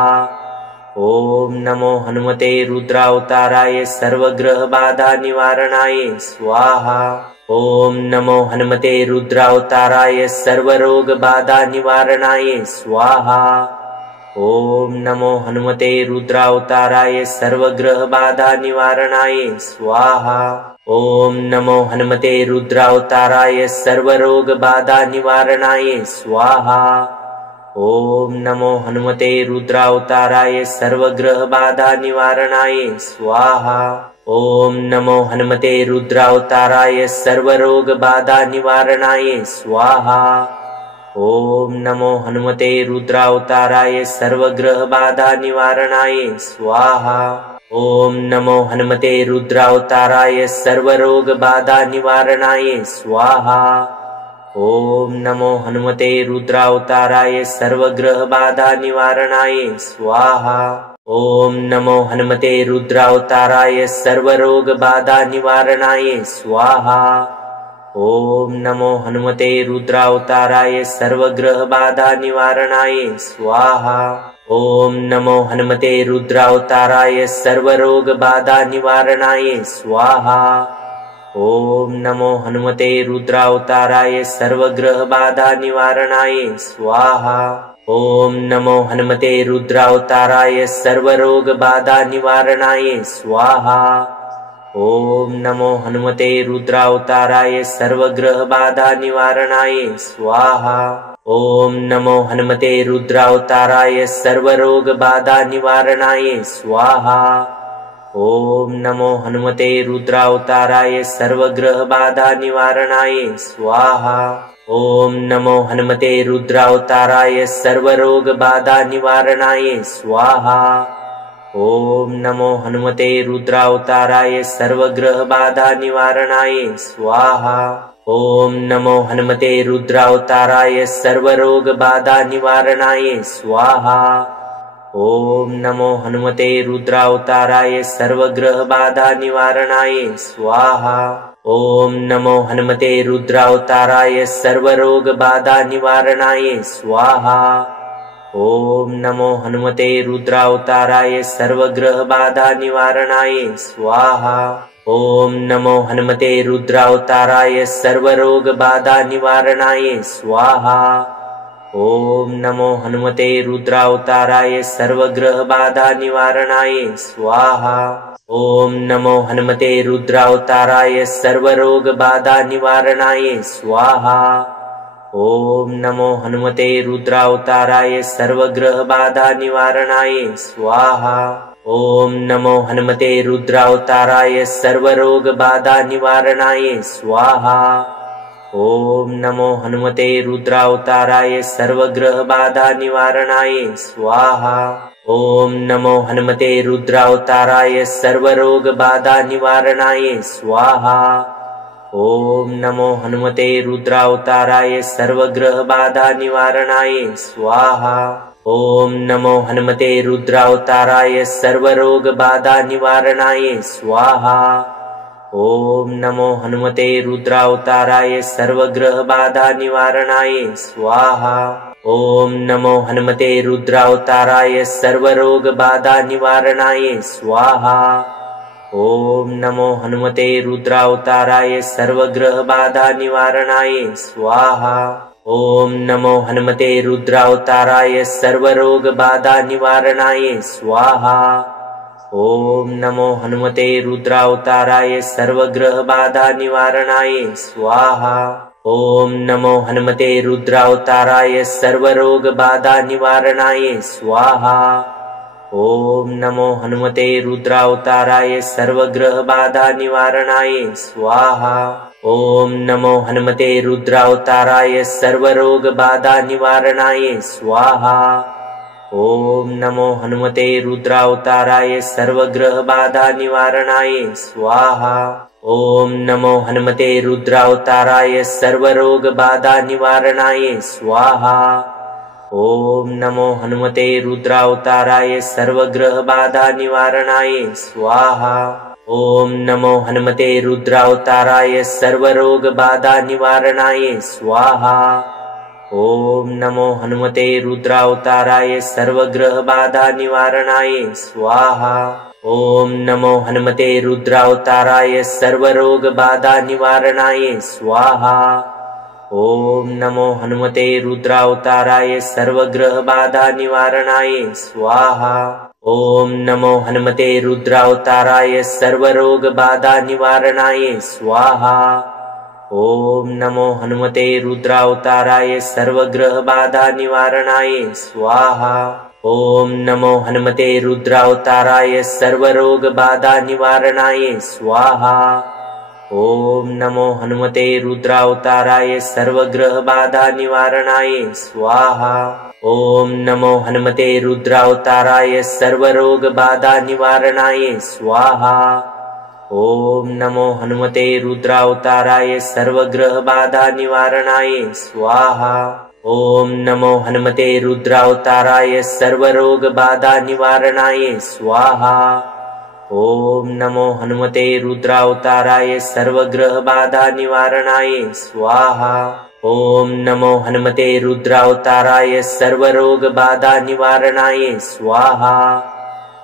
ॐ नमो हनुमते रुद्रावताराय सर्वग्रहबाधा निवारणाय स्वाहा। ॐ नमो हनुमते रुद्रावताराय सर्वरोगबाधा निवारणाय स्वाहा। ॐ नमो हनुमते रुद्रावताराय सर्वग्रहबाधा निवारणाय स्वाहा। ॐ नमो हनुमते रुद्रावताराय सर्वरोगबाधा निवारणाय स्वाहा। ॐ नमो हनुमते रुद्रावताराय सर्वग्रहबाधा निवारणाय स्वाहा। ॐ नमो हनुमते रुद्रावताराय सर्वरोगबाधा निवारणाय स्वाहा। ॐ नमो हनुमते रुद्रावताराय सर्वग्रहबाधा निवारणाय स्वाहा। ॐ नमो हनुमते रुद्रावताराय सर्वरोगबाधा निवारणाय स्वाहा। ॐ नमो हनुमते रुद्रावताराय सर्वग्रहबाधा निवारणाय स्वाहा। ॐ नमो हनुमते रुद्रावताराय सर्वरोगबाधा निवारणाय स्वाहा। ॐ नमो हनुमते रुद्रावताराय सर्वग्रहबाधा निवारणाय स्वाहा। ॐ नमो हनुमते रुद्रावताराय सर्वरोगबाधा निवारणाय स्वाहा। ॐ नमो हनुमते रुद्रावताराय सर्वग्रहबाधा निवारणाय स्वाहा। ॐ नमो हनुमते रुद्रावताराय सर्वरोगबाधा निवारणाय स्वाहा। ॐ नमो हनुमते रुद्रावताराय सर्वग्रहबाधा निवारणाय स्वाहा। ॐ नमो हनुमते रुद्रावताराय सर्वरोगबाधा निवारणाय स्वाहा। ॐ नमो हनुमते रुद्रावताराय सर्वग्रहबाधा निवारणाय स्वाहा। ॐ नमो हनुमते रुद्रावताराय सर्वरोगबाधा निवारणाय स्वाहा। ॐ नमो हनुमते रुद्रावताराय सर्वग्रहबाधा निवारणाय स्वाहा। ॐ नमो हनुमते रुद्रावताराय सर्वरोगबाधा निवारणाय स्वाहा। ॐ नमो हनुमते रुद्रावताराय सर्वग्रहबाधा निवारणाय स्वाहा। ॐ नमो हनुमते रुद्रावताराय सर्वरोगबाधा निवारणाय स्वाहा। ॐ नमो हनुमते रुद्रावताराय सर्वग्रहबाधा निवारणाय स्वाहा। ॐ नमो हनुमते रुद्रावताराय सर्वरोगबाधा निवारणाय स्वाहा। ॐ नमो हनुमते रुद्रावताराय सर्वग्रहबाधा निवारणाय स्वाहा। ॐ नमो हनुमते रुद्रावताराय सर्वरोगबाधा निवारणाय स्वाहा। ॐ नमो हनुमते रुद्रावताराय सर्वग्रहबाधा निवारणाय स्वाहा। ॐ नमो हनुमते रुद्रावताराय सर्वरोगबाधा निवारणाय स्वाहा। ॐ नमो हनुमते रुद्रावताराय सर्वग्रहबाधा निवारणाय स्वाहा। ॐ नमो हनुमते रुद्रावताराय सर्वरोगबाधा निवारणाय स्वाहा। ॐ नमो हनुमते रुद्रावताराय सर्वग्रहबाधा निवारणाय स्वाहा। ॐ नमो हनुमते रुद्रावताराय सर्वरोगबाधा निवारणाय स्वाहा। ॐ नमो हनुमते रुद्रावताराय सर्वग्रहबाधा निवारणाय स्वाहा। ॐ नमो हनुमते रुद्रावताराय सर्वरोगबाधा निवारणाय स्वाहा। ॐ नमो हनुमते रुद्रावताराय सर्वग्रहबाधा निवारणाय स्वाहा। ॐ नमो हनुमते रुद्रावताराय सर्वरोगबाधा निवारणाय स्वाहा। ॐ नमो हनुमते रुद्रावताराय सर्वग्रहबाधा निवारणाय स्वाहा। ॐ नमो हनुमते रुद्रावताराय सर्वरोगबाधा निवारणाय स्वाहा। ॐ नमो हनुमते रुद्रावताराय सर्वग्रहबाधा निवारणाय स्वाहा। ॐ नमो हनुमते रुद्रावताराय सर्वरोगबाधा निवारणाय स्वाहा। ॐ नमो हनुमते रुद्रावताराय सर्वग्रहबाधा निवारणाय स्वाहा। ॐ नमो हनुमते रुद्रावताराय सर्वरोगबाधा निवारणाय स्वाहा। ॐ नमो हनुमते रुद्रावताराय सर्वग्रहबाधा निवारणाय स्वाहा। ॐ नमो हनुमते रुद्रावताराय सर्वरोगबाधा निवारणाय स्वाहा। ॐ नमो हनुमते रुद्रावताराय सर्वग्रहबाधा निवारणाय स्वाहा। ॐ नमो हनुमते रुद्रावताराय सर्वरोगबाधा निवारणाय स्वाहा। ॐ नमो हनुमते रुद्रावताराय सर्वग्रहबाधा निवारणाय स्वाहा। ॐ नमो हनुमते रुद्रावताराय सर्वरोगबाधा निवारणाय स्वाहा। ॐ नमो हनुमते रुद्रावताराय सर्वग्रहबाधा निवारणाय स्वाहा। ॐ नमो हनुमते रुद्रावताराय सर्वरोगबाधा निवारणाय स्वाहा। ॐ नमो हनुमते रुद्रावताराय सर्वग्रहबाधा निवारणाय स्वाहा। ॐ नमो हनुमते रुद्रावताराय सर्वरोगबाधा निवारणाय स्वाहा। ॐ नमो हनुमते रुद्रावताराय सर्वग्रहबाधा निवारणाय स्वाहा। ॐ नमो हनुमते रुद्रावताराय सर्वरोगबाधा निवारणाय स्वाहा। ॐ नमो हनुमते रुद्रावताराय सर्वग्रहबाधा निवारणाय स्वाहा। ॐ नमो हनुमते रुद्रावताराय सर्वरोगबाधा निवारणाय स्वाहा।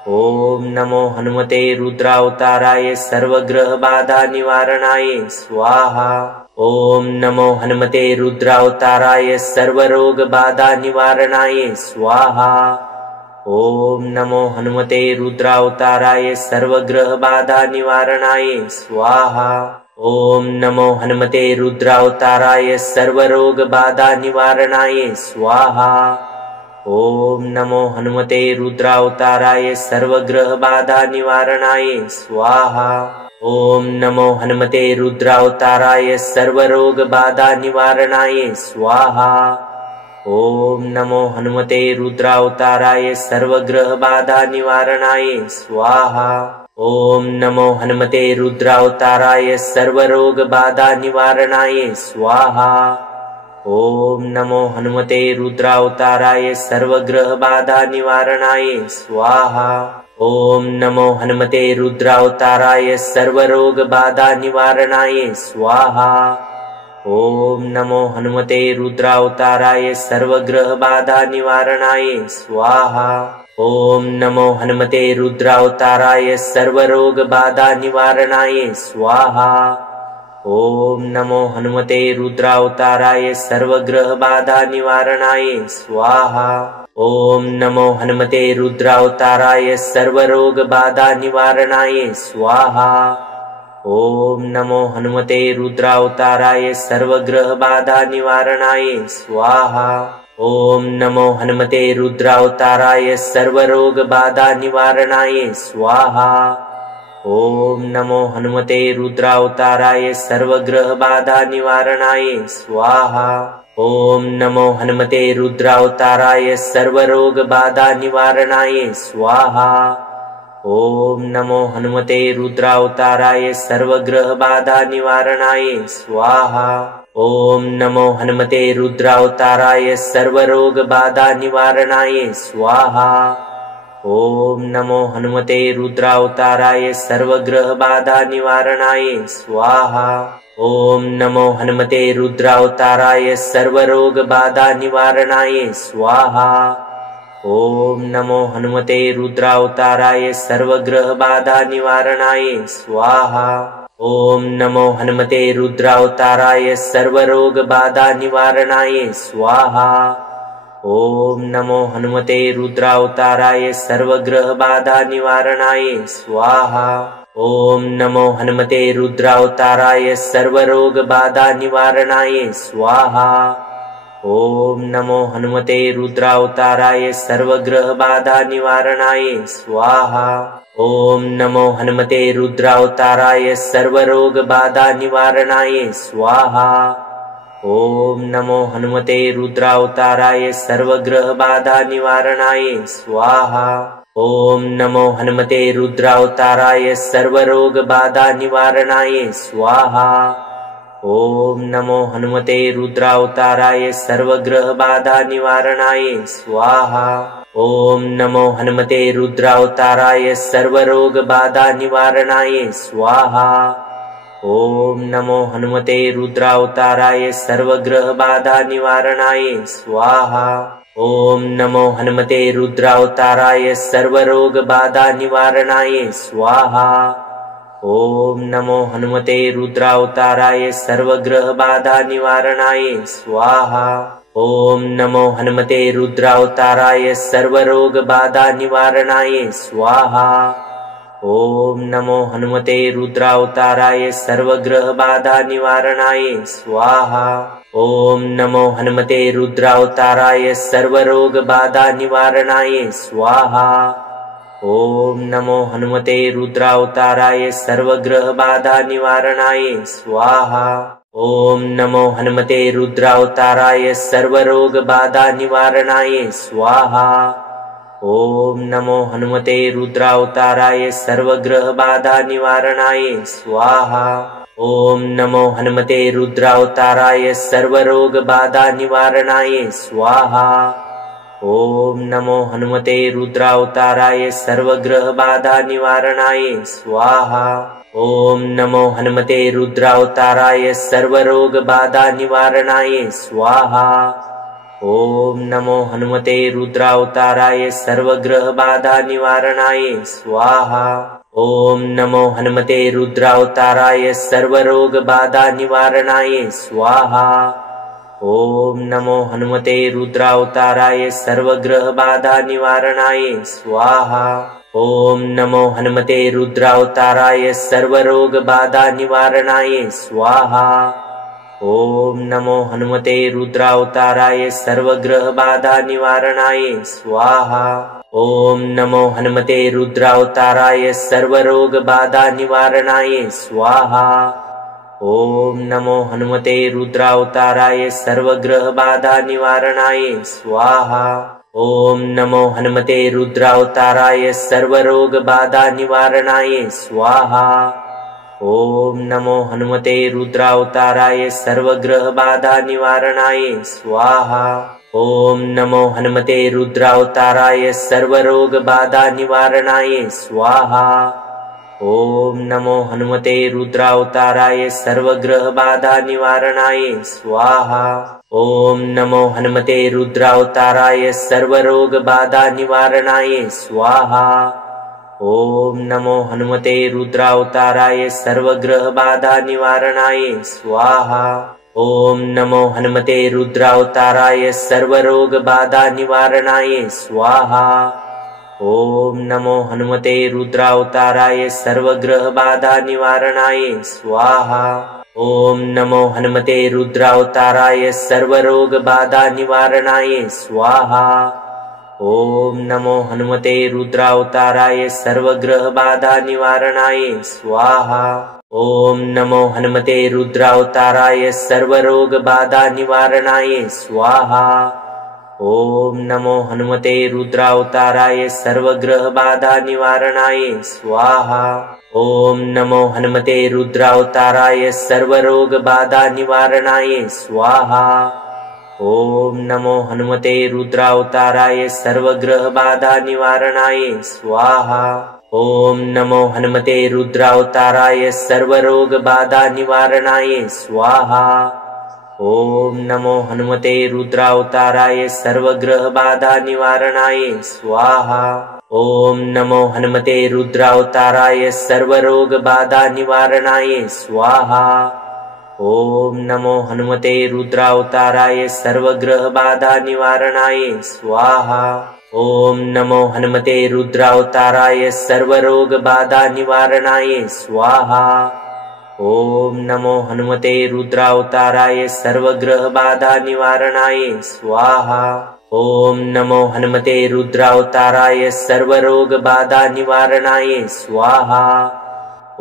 ॐ नमो हनुमते रुद्रावताराय सर्वग्रहबाधा निवारणाय स्वाहा। ॐ नमो हनुमते रुद्रावताराय सर्वरोगबाधा निवारणाय स्वाहा। ॐ नमो हनुमते रुद्रावताराय सर्वग्रहबाधा निवारणाय स्वाहा। ॐ नमो हनुमते रुद्रावताराय सर्वरोगबाधा निवारणाय स्वाहा। ॐ नमो हनुमते रुद्रावताराय सर्वग्रहबाधा निवारणाय स्वाहा। ॐ नमो हनुमते रुद्रावताराय सर्वरोगबाधा निवारणाय स्वाहा। ॐ नमो हनुमते रुद्रावताराय सर्वग्रहबाधा निवारणाय स्वाहा। ॐ नमो हनुमते रुद्रावताराय सर्वरोगबाधा निवारणाय स्वाहा। ॐ नमो हनुमते रुद्रावताराय सर्वग्रहबाधा निवारणाय स्वाहा। ॐ नमो हनुमते रुद्रावताराय सर्वरोगबाधा निवारणाय स्वाहा। ॐ नमो हनुमते रुद्रावताराय सर्वग्रहबाधा निवारणाय स्वाहा। ॐ नमो हनुमते रुद्रावताराय सर्वरोगबाधा निवारणाय स्वाहा। ॐ नमो हनुमते रुद्रावताराय सर्वग्रहबाधा निवारणाय स्वाहा। ॐ नमो हनुमते रुद्रावताराय सर्वरोगबाधा निवारणाय स्वाहा। ॐ नमो हनुमते रुद्रावताराय सर्वग्रहबाधा निवारणाय स्वाहा। ॐ नमो हनुमते रुद्रावताराय सर्वरोगबाधा निवारणाय स्वाहा। ॐ नमो हनुमते रुद्रावताराय सर्वग्रहबाधा निवारणाय स्वाहा। ॐ नमो हनुमते रुद्रावताराय सर्वरोगबाधा निवारणाय स्वाहा। ॐ नमो हनुमते रुद्रावताराय सर्वग्रहबाधा निवारणाय स्वाहा। ॐ नमो हनुमते रुद्रावताराय सर्वरोगबाधा निवारणाय स्वाहा। ओम नमो हनुमते रुद्रावताराय सर्वग्रह बाधा निवारणाय स्वाहा। ओम नमो हनुमते रुद्रावताराय सर्वरोग बाधा निवारणाय स्वाहा। ओम नमो हनुमते रुद्रावताराय सर्वग्रह बाधा निवारणाय स्वाहा। ओम नमो हनुमते रुद्रावताराय सर्वरोग बाधा निवारणाय स्वाहा। ओम नमो हनुमते रुद्रावताराय सर्वग्रह बाधा निवारणाय स्वाहा। ओम नमो हनुमते रुद्रावताराय सर्वरोग बाधा निवारणाय स्वाहा। ओम नमो हनुमते रुद्रावताराय सर्वग्रह बाधा निवारणाय स्वाहा। ओम नमो हनुमते रुद्रावताराय सर्वरोग बाधा निवारणाय स्वाहा। ओम नमो हनुमते रुद्रावताराय सर्वग्रह बाधा निवारणाय स्वाहा। ओम नमो हनुमते रुद्रावताराय सर्वरोग बाधा निवारणाय स्वाहा। ओम नमो हनुमते रुद्रावताराय सर्वग्रह बाधा निवारणाय स्वाहा। ओम नमो हनुमते रुद्रावताराय सर्वरोग बाधा निवारणाय स्वाहा। ओम नमो हनुमते रुद्रावताराय सर्वग्रह बाधा निवारणाय स्वाहा। ओम नमो हनुमते रुद्रावताराय सर्वरोग बाधा निवारणाय स्वाहा। ओम नमो हनुमते रुद्रावताराय सर्वग्रह बाधा निवारणाय स्वाहा। ओम नमो हनुमते रुद्रावताराय सर्वरोग बाधा निवारणाय स्वाहा। ओम नमो हनुमते रुद्रावताराय सर्वग्रह बाधा निवारणाय स्वाहा। ओम नमो हनुमते रुद्रावताराय सर्वरोग बाधा निवारणाय स्वाहा। ओम नमो हनुमते रुद्रावताराय सर्वग्रह बाधा निवारणाय स्वाहा। ओम नमो हनुमते रुद्रावताराय सर्वरोग बाधा निवारणाय स्वाहा। ओम नमो हनुमते रुद्रावताराय सर्वग्रह बाधा निवारणाय स्वाहा। ओम नमो हनुमते रुद्रावताराय सर्वरोग बाधा निवारणाय स्वाहा। ओम नमो हनुमते रुद्रावताराय सर्वग्रह बाधा निवारणाय स्वाहा। ओम नमो हनुमते रुद्रावताराय सर्वरोग बाधा निवारणाय स्वाहा। ओम नमो हनुमते रुद्रावताराय सर्वग्रह बाधा निवारणाय स्वाहा। ओम नमो हनुमते रुद्रावताराय सर्वरोग बाधा निवारणाय स्वाहा। ओम नमो हनुमते रुद्रावताराय सर्वग्रह बाधा निवारणाय स्वाहा। ओम नमो हनुमते रुद्रावताराय सर्वरोग बाधा निवारणाय स्वाहा। ओम नमो हनुमते रुद्रावताराय सर्वग्रह बाधा निवारणाय स्वाहा। ओम नमो हनुमते रुद्रावताराय सर्वरोग बाधा निवारणाय स्वाहा। ओम नमो हनुमते रुद्रावताराय सर्वग्रह बाधा निवारणाय स्वाहा। ओम नमो हनुमते रुद्रावताराय सर्वरोग बाधा निवारणाय स्वाहा। ओम नमो हनुमते रुद्रावताराय सर्वग्रह बाधा निवारणाय स्वाहा। ओम नमो हनुमते रुद्रावताराय सर्वरोग बाधा निवारणाय स्वाहा। ओम नमो हनुमते रुद्रावताराय सर्वग्रह बाधा निवारणाय स्वाहा। ओम नमो हनुमते रुद्रावताराय सर्वरोग बाधा निवारणाय स्वाहा। ओम नमो हनुमते रुद्रावताराय सर्वग्रह बाधा निवारणाय स्वाहा। ओम नमो हनुमते रुद्रावताराय सर्वरोग बाधा निवारणाय स्वाहा। ओम नमो हनुमते रुद्रावताराय सर्वग्रह बाधा निवारणाय स्वाहा। ओम नमो हनुमते रुद्रावताराय सर्वरोग बाधा निवारणाय स्वाहा। ओम नमो हनुमते रुद्रावताराय सर्वग्रह बाधा निवारणाय स्वाहा। ओम नमो हनुमते रुद्रावताराय सर्वरोग बाधा निवारणाय स्वाहा। ओम नमो हनुमते रुद्रावताराय सर्वग्रह बाधा निवारणाय स्वाहा। ओम नमो हनुमते रुद्रावताराय सर्वरोग बाधा निवारणाय स्वाहा। ॐ नमो हनुमते रुद्रावताराय सर्वग्रहबाधा निवारणाय स्वाहा। ॐ नमो हनुमते रुद्रावताराय सर्वरोगबाधा निवारणाय स्वाहा। ॐ नमो हनुमते रुद्रावताराय सर्वग्रहबाधा निवारणाय स्वाहा। ॐ नमो हनुमते रुद्रावताराय सर्वरोगबाधा निवारणाय स्वाहा। ॐ नमो हनुमते रुद्रावताराय सर्वग्रहबाधा निवारणाय स्वाहा। ॐ नमो हनुमते रुद्रावताराय सर्वरोगबाधा निवारणाय स्वाहा। ॐ नमो हनुमते रुद्रावताराय सर्वग्रहबाधा निवारणाय स्वाहा। ॐ नमो हनुमते रुद्रावताराय सर्वरोगबाधा निवारणाय स्वाहा।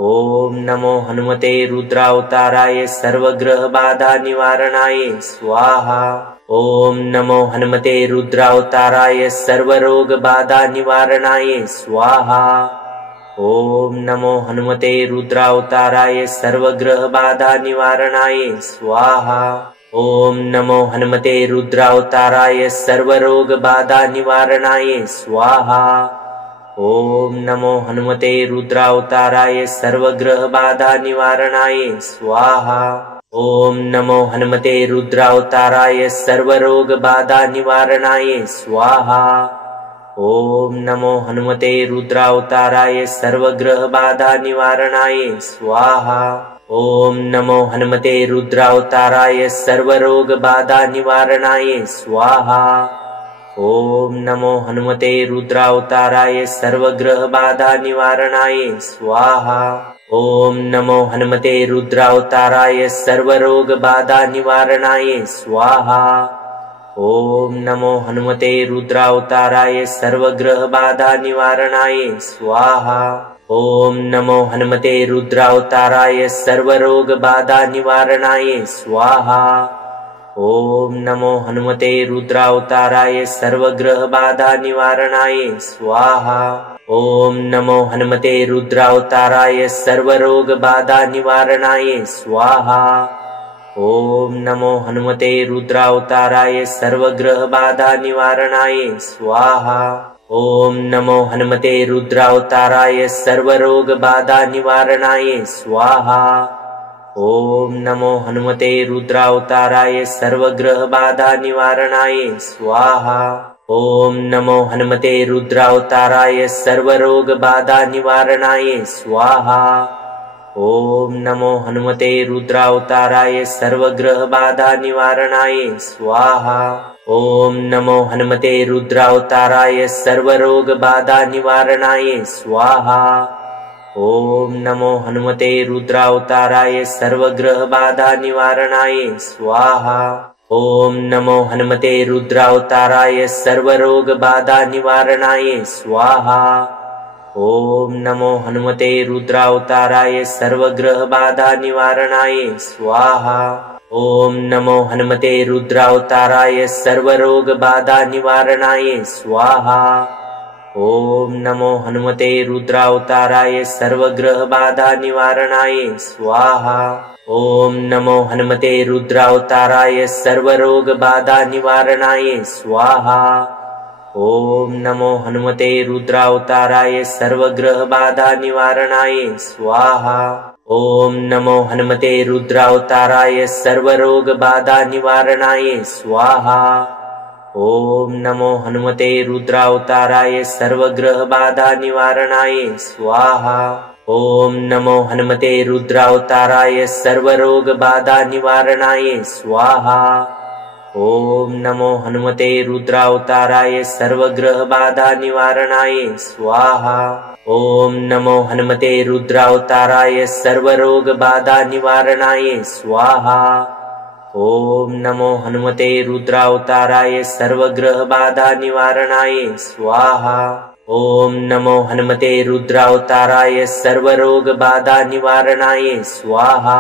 ॐ नमो हनुमते रुद्रावताराय सर्वग्रहबाधा निवारणाय स्वाहा। ॐ नमो हनुमते रुद्रावताराय सर्वरोगबाधा निवारणाय स्वाहा। ॐ नमो हनुमते रुद्रावताराय सर्वग्रहबाधा निवारणाय स्वाहा। ॐ नमो हनुमते रुद्रावताराय सर्वरोगबाधा निवारणाय स्वाहा। ॐ नमो हनुमते रुद्रावताराय सर्वग्रहबाधा निवारणाय स्वाहा। ॐ नमो हनुमते रुद्रावताराय सर्वरोगबाधा निवारणाय स्वाहा। ॐ नमो हनुमते रुद्रावताराय सर्वग्रहबाधा निवारणाय स्वाहा। ॐ नमो हनुमते रुद्रावताराय सर्वरोगबाधा निवारणाय स्वाहा। ॐ नमो हनुमते रुद्रावताराय सर्वग्रहबाधा निवारणाय स्वाहा। ॐ नमो हनुमते रुद्रावताराय सर्वरोगबाधा निवारणाय स्वाहा। ॐ नमो हनुमते रुद्रावताराय सर्वग्रहबाधा निवारणाय स्वाहा। ॐ नमो हनुमते रुद्रावताराय सर्वरोगबाधा निवारणाय स्वाहा। ॐ नमो हनुमते रुद्रावताराय सर्वग्रहबाधा निवारणाय स्वाहा। ॐ नमो हनुमते रुद्रावताराय सर्वरोगबाधा निवारणाय स्वाहा। ॐ नमो हनुमते रुद्रावताराय सर्वग्रहबाधा निवारणाय स्वाहा। ॐ नमो हनुमते रुद्रावताराय सर्वरोगबाधा निवारणाय स्वाहा। ॐ नमो हनुमते रुद्रावताराय सर्वग्रहबाधा निवारणाय स्वाहा। ॐ नमो हनुमते रुद्रावताराय सर्वरोगबाधा निवारणाय स्वाहा। ॐ नमो हनुमते रुद्रावताराय सर्वग्रहबाधा निवारणाय स्वाहा। ॐ नमो हनुमते रुद्रावताराय सर्वरोगबाधा निवारणाय स्वाहा। ॐ नमो हनुमते रुद्रावताराय सर्वग्रहबाधा निवारणाय स्वाहा। ॐ नमो हनुमते रुद्रावताराय सर्वरोगबाधा निवारणाय स्वाहा। ॐ नमो हनुमते रुद्रावताराय सर्वग्रहबाधा निवारणाय स्वाहा। ॐ नमो हनुमते रुद्रावताराय सर्वरोगबाधा निवारणाय स्वाहा। ॐ नमो हनुमते रुद्रावताराय सर्वग्रहबाधा निवारणाय स्वाहा। ॐ नमो हनुमते रुद्रावताराय सर्वरोगबाधा निवारणाय स्वाहा। ॐ नमो हनुमते रुद्रावताराय सर्वग्रहबाधा निवारणाय स्वाहा। ॐ नमो हनुमते रुद्रावताराय सर्वरोगबाधा निवारणाय स्वाहा। ॐ नमो हनुमते रुद्रावताराय सर्वग्रहबाधा निवारणाय स्वाहा। ॐ नमो हनुमते रुद्रावताराय सर्वरोगबाधा निवारणाय स्वाहा। ॐ नमो हनुमते रुद्रावताराय सर्वग्रहबाधा निवारणाय स्वाहा। ॐ नमो हनुमते रुद्रावताराय सर्वरोगबाधा निवारणाय स्वाहा। ॐ नमो हनुमते रुद्रावताराय सर्वग्रहबाधा निवारणाय स्वाहा। ॐ नमो हनुमते रुद्रावताराय सर्वरोगबाधा निवारणाय स्वाहा।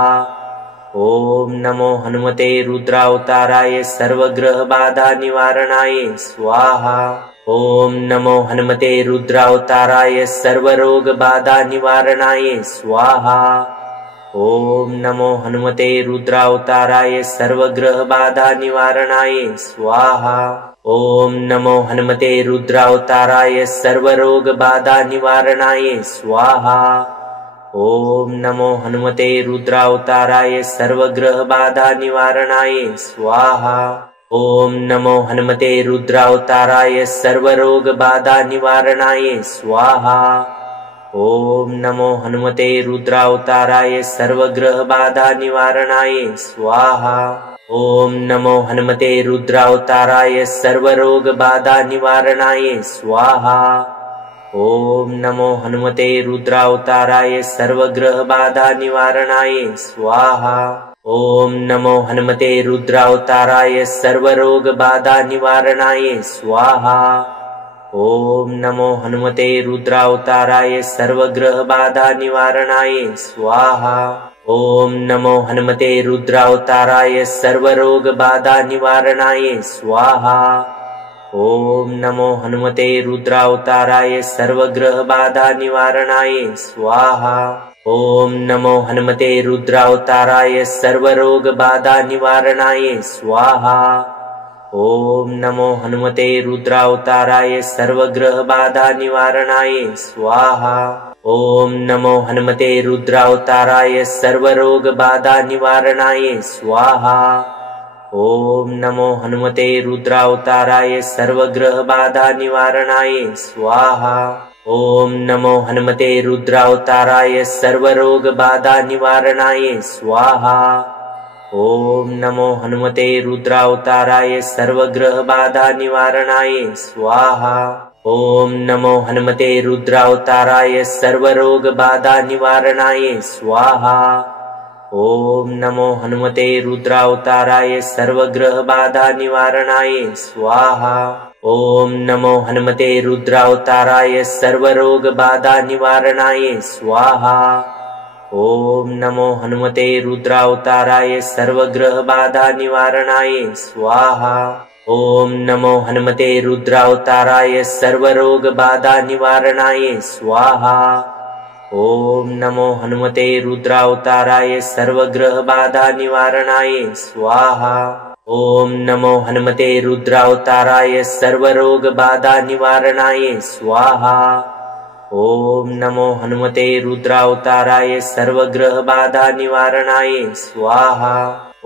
ॐ नमो हनुमते रुद्रावताराय सर्वग्रहबाधा निवारणाय स्वाहा। ॐ नमो हनुमते रुद्रावताराय सर्वरोगबाधा निवारणाय स्वाहा। ओम नमो हनुमते रुद्रावताराय सर्वग्रह बाधा निवारणाय स्वाहा। ओम नमो हनुमते रुद्रावताराय सर्वरोग बाधा निवारणाय स्वाहा। ओम नमो हनुमते रुद्रावताराय सर्वग्रह बाधा निवारणाय स्वाहा। ओम नमो हनुमते रुद्रावताराय सर्वरोग बाधा निवारणाय स्वाहा। ओम नमो हनुमते रुद्रावताराय सर्वग्रह बाधा निवारणाय स्वाहा। ओम नमो हनुमते रुद्रावताराय सर्वरोग बाधा निवारणाय स्वाहा। ओम नमो हनुमते रुद्रावताराय सर्वग्रह बाधा निवारणाय स्वाहा। ओम नमो हनुमते रुद्रावताराय सर्वरोग बाधा निवारणाय स्वाहा। ओम नमो हनुमते रुद्रावताराय सर्वग्रह बाधा निवारणाय स्वाहा। ओम नमो हनुमते रुद्रावताराय सर्वरोग बाधा निवारणाय स्वाहा। ओम नमो हनुमते रुद्रावताराय सर्वग्रह बाधा निवारणाय स्वाहा। ओम नमो हनुमते रुद्रावताराय सर्वरोग बाधा निवारणाय स्वाहा। ओम नमो हनुमते रुद्रावताराय सर्वग्रह बाधा निवारणाय स्वाहा। ओम नमो हनुमते रुद्रावताराय सर्वरोग बाधा निवारणाय स्वाहा। ओम नमो हनुमते रुद्रावताराय सर्वग्रह बाधा निवारणाय स्वाहा। ओम नमो हनुमते रुद्रावताराय सर्वरोग बाधा निवारणाय स्वाहा। ओम नमो हनुमते रुद्रावताराय सर्वग्रह बाधा निवारणाय स्वाहा। ओम नमो हनुमते रुद्रावताराय सर्वरोग बाधा निवारणाय स्वाहा। ओम नमो हनुमते रुद्रावताराय सर्वग्रह बाधा निवारणाय स्वाहा। ओम नमो हनुमते रुद्रावताराय सर्वरोग बाधा निवारणाय स्वाहा। ओम नमो हनुमते रुद्रावताराय सर्वग्रह बाधा निवारणाय स्वाहा। ओम नमो हनुमते रुद्रावताराय सर्वरोग बाधा निवारणाय स्वाहा। ओम नमो हनुमते रुद्रावताराय सर्वग्रह बाधा निवारणाय स्वाहा। ओम नमो हनुमते रुद्रावताराय सर्वरोग बाधा निवारणाय स्वाहा। ओम नमो हनुमते रुद्रावताराय सर्वग्रह बाधा निवारणाय स्वाहा।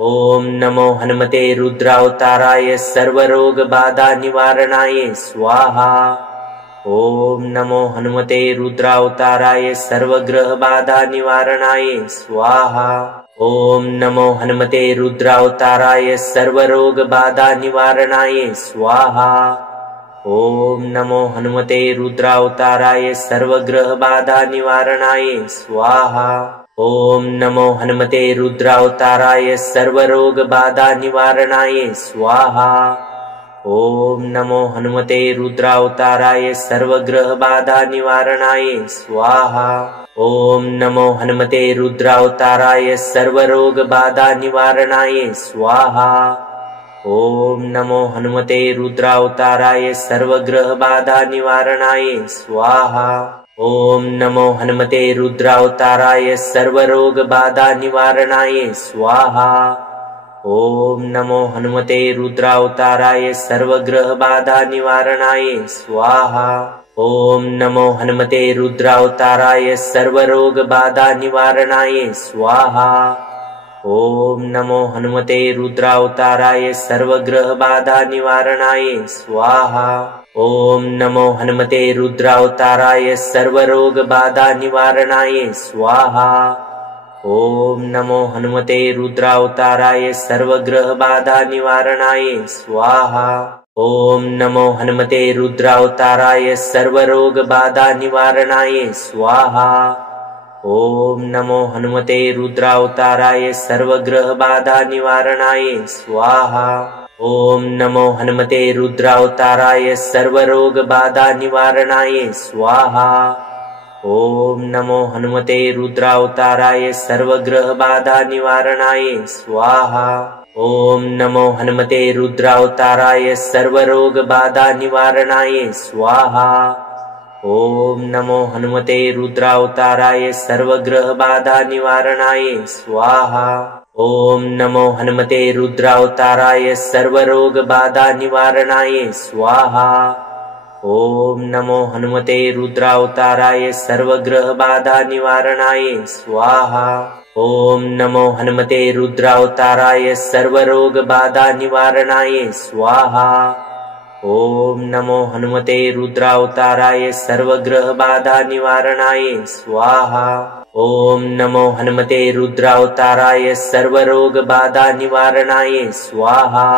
ओम नमो हनुमते रुद्रावताराय सर्वरोग बाधा निवारणाय स्वाहा। ओम नमो हनुमते रुद्रावताराय सर्वग्रह बाधा निवारणाय स्वाहा। ओम नमो हनुमते रुद्रावताराय सर्वरोग बाधा निवारणाय स्वाहा। ओम नमो हनुमते रुद्रावताराय सर्वग्रह बाधा निवारणाय स्वाहा। ओम नमो हनुमते रुद्रावताराय सर्वरोग बाधा निवारणाय स्वाहा। ओम नमो हनुमते रुद्रावताराय सर्वग्रह बाधा निवारणाय स्वाहा। ओम नमो हनुमते रुद्रावताराय सर्वरोग बाधा निवारणाय स्वाहा। ओम नमो हनुमते रुद्रावताराय सर्वग्रह बाधा निवारणाय स्वाहा। ओम नमो हनुमते रुद्रावताराय सर्वरोग बाधा निवारणाय स्वाहा। ओम नमो हनुमते रुद्रावताराय सर्वग्रह बाधा निवारणाय स्वाहा। ओम नमो हनुमते रुद्रावताराय सर्वरोग बाधा निवारणाय स्वाहा। ओम नमो हनुमते रुद्रावताराय सर्वग्रह बाधा निवारणाय स्वाहा। ओम नमो हनुमते रुद्रावताराय सर्वरोग बाधा निवारणाय स्वाहा। ओम नमो हनुमते रुद्रावताराय सर्वग्रह बाधा निवारणाय स्वाहा। ओम नमो हनुमते रुद्रावताराय सर्वरोग बाधा निवारणाय स्वाहा। ओम नमो हनुमते रुद्रावताराय सर्वग्रह बाधा निवारणाय स्वाहा। ओम नमो हनुमते रुद्रावताराय सर्वरोग बाधा निवारणाय स्वाहा। ओम नमो हनुमते रुद्रावताराय सर्वग्रह बाधा निवारणाय स्वाहा। ओम नमो हनुमते रुद्रावताराय सर्वरोग बाधा निवारणाय स्वाहा। ओम नमो हनुमते रुद्रावताराय सर्वग्रह बाधा निवारणाय स्वाहा। ओम नमो हनुमते रुद्रावताराय सर्वरोग बाधा निवारणाय स्वाहा। ओम नमो हनुमते रुद्रावताराय सर्वग्रह बाधा निवारणाय स्वाहा। ओम नमो हनुमते रुद्रावताराय सर्वरोग बाधा निवारणाय स्वाहा। ओम नमो हनुमते रुद्रावताराय सर्वग्रह बाधा निवारणाय स्वाहा। ओम नमो हनुमते रुद्रावताराय सर्वरोग बाधा निवारणाय स्वाहा।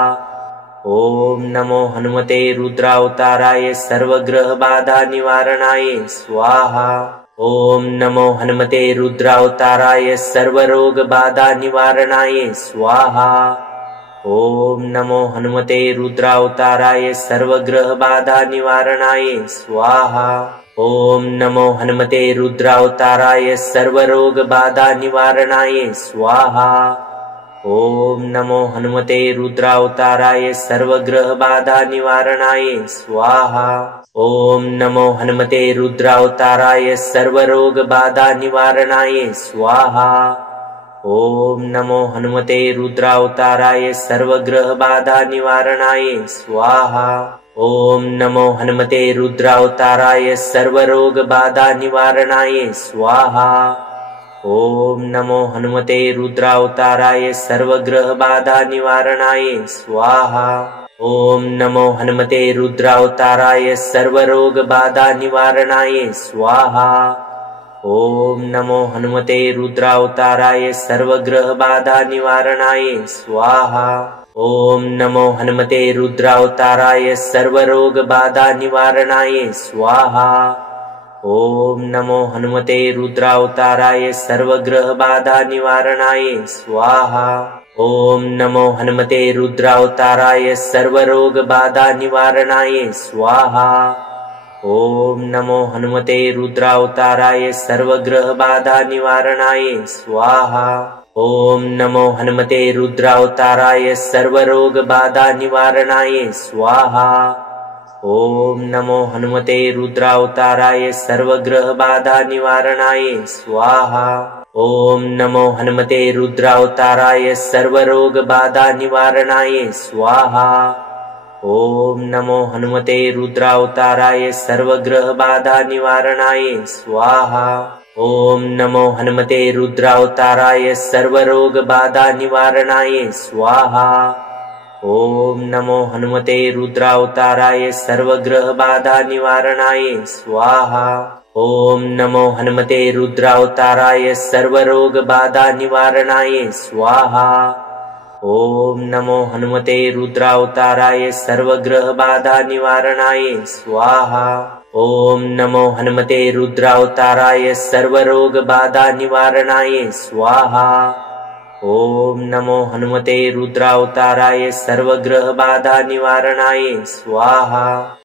ओम नमो हनुमते रुद्रावताराय सर्वग्रह बाधा निवारणाय स्वाहा। ओम नमो हनुमते रुद्रावताराय सर्वरोग बाधा निवारणाय स्वाहा। ओम नमो हनुमते रुद्रावताराय सर्वग्रह बाधा निवारणाय स्वाहा। ओम नमो हनुमते रुद्रावताराय सर्वरोग बाधा निवारणाय स्वाहा। ओम नमो हनुमते रुद्रावताराय सर्वग्रह बाधा निवारणाय स्वाहा। ओम नमो हनुमते रुद्रावताराय सर्वरोग बाधा निवारणाय स्वाहा। ओम नमो हनुमते रुद्रावताराय सर्वग्रह बाधा निवारणाय स्वाहा। ओम नमो हनुमते रुद्रावताराय सर्वरोग बाधा निवारणाय स्वाहा। ओम नमो हनुमते रुद्रावताराय सर्वग्रह बाधा निवारणाय स्वाहा। ओम नमो हनुमते रुद्रावताराय सर्वरोग बाधा निवारणाय स्वाहा। ओम नमो हनुमते रुद्रावताराय सर्वग्रह बाधा निवारणाय स्वाहा। ओम नमो हनुमते रुद्रावताराय सर्वरोग बाधा निवारणाय स्वाहा। ओम नमो हनुमते रुद्रावताराय सर्वग्रह बाधा निवारणाय स्वाहा। ओम नमो हनुमते रुद्रावताराय सर्वरोग बाधा निवारणाय स्वाहा। ओम नमो हनुमते रुद्रावताराय सर्वग्रह बाधा निवारणाय स्वाहा। ओम नमो हनुमते रुद्रावताराय सर्वरोग बाधा निवारणाय स्वाहा। ओम नमो हनुमते रुद्रावताराय सर्वग्रह बाधा निवारणाय स्वाहा। ओम नमो हनुमते रुद्रावताराय सर्वरोग बाधा निवारणाय स्वाहा। ओम नमो हनुमते रुद्रावताराय सर्वग्रह बाधा निवारणाय स्वाहा। ओम नमो हनुमते रुद्रावताराय सर्वरोग बाधा निवारणाय स्वाहा। ओम नमो हनुमते रुद्रावताराय सर्वग्रह बाधा निवारणाय स्वाहा। ओम नमो हनुमते रुद्रावताराय सर्वरोग बाधा निवारणाय स्वाहा। ओम नमो हनुमते रुद्रावताराय सर्वग्रह बाधा निवारणाय स्वाहा। ओम नमो हनुमते रुद्रावताराय सर्वरोग बाधा निवारणाय स्वाहा। ओम नमो हनुमते रुद्रावताराय सर्वग्रह बाधा निवारणाय स्वाहा।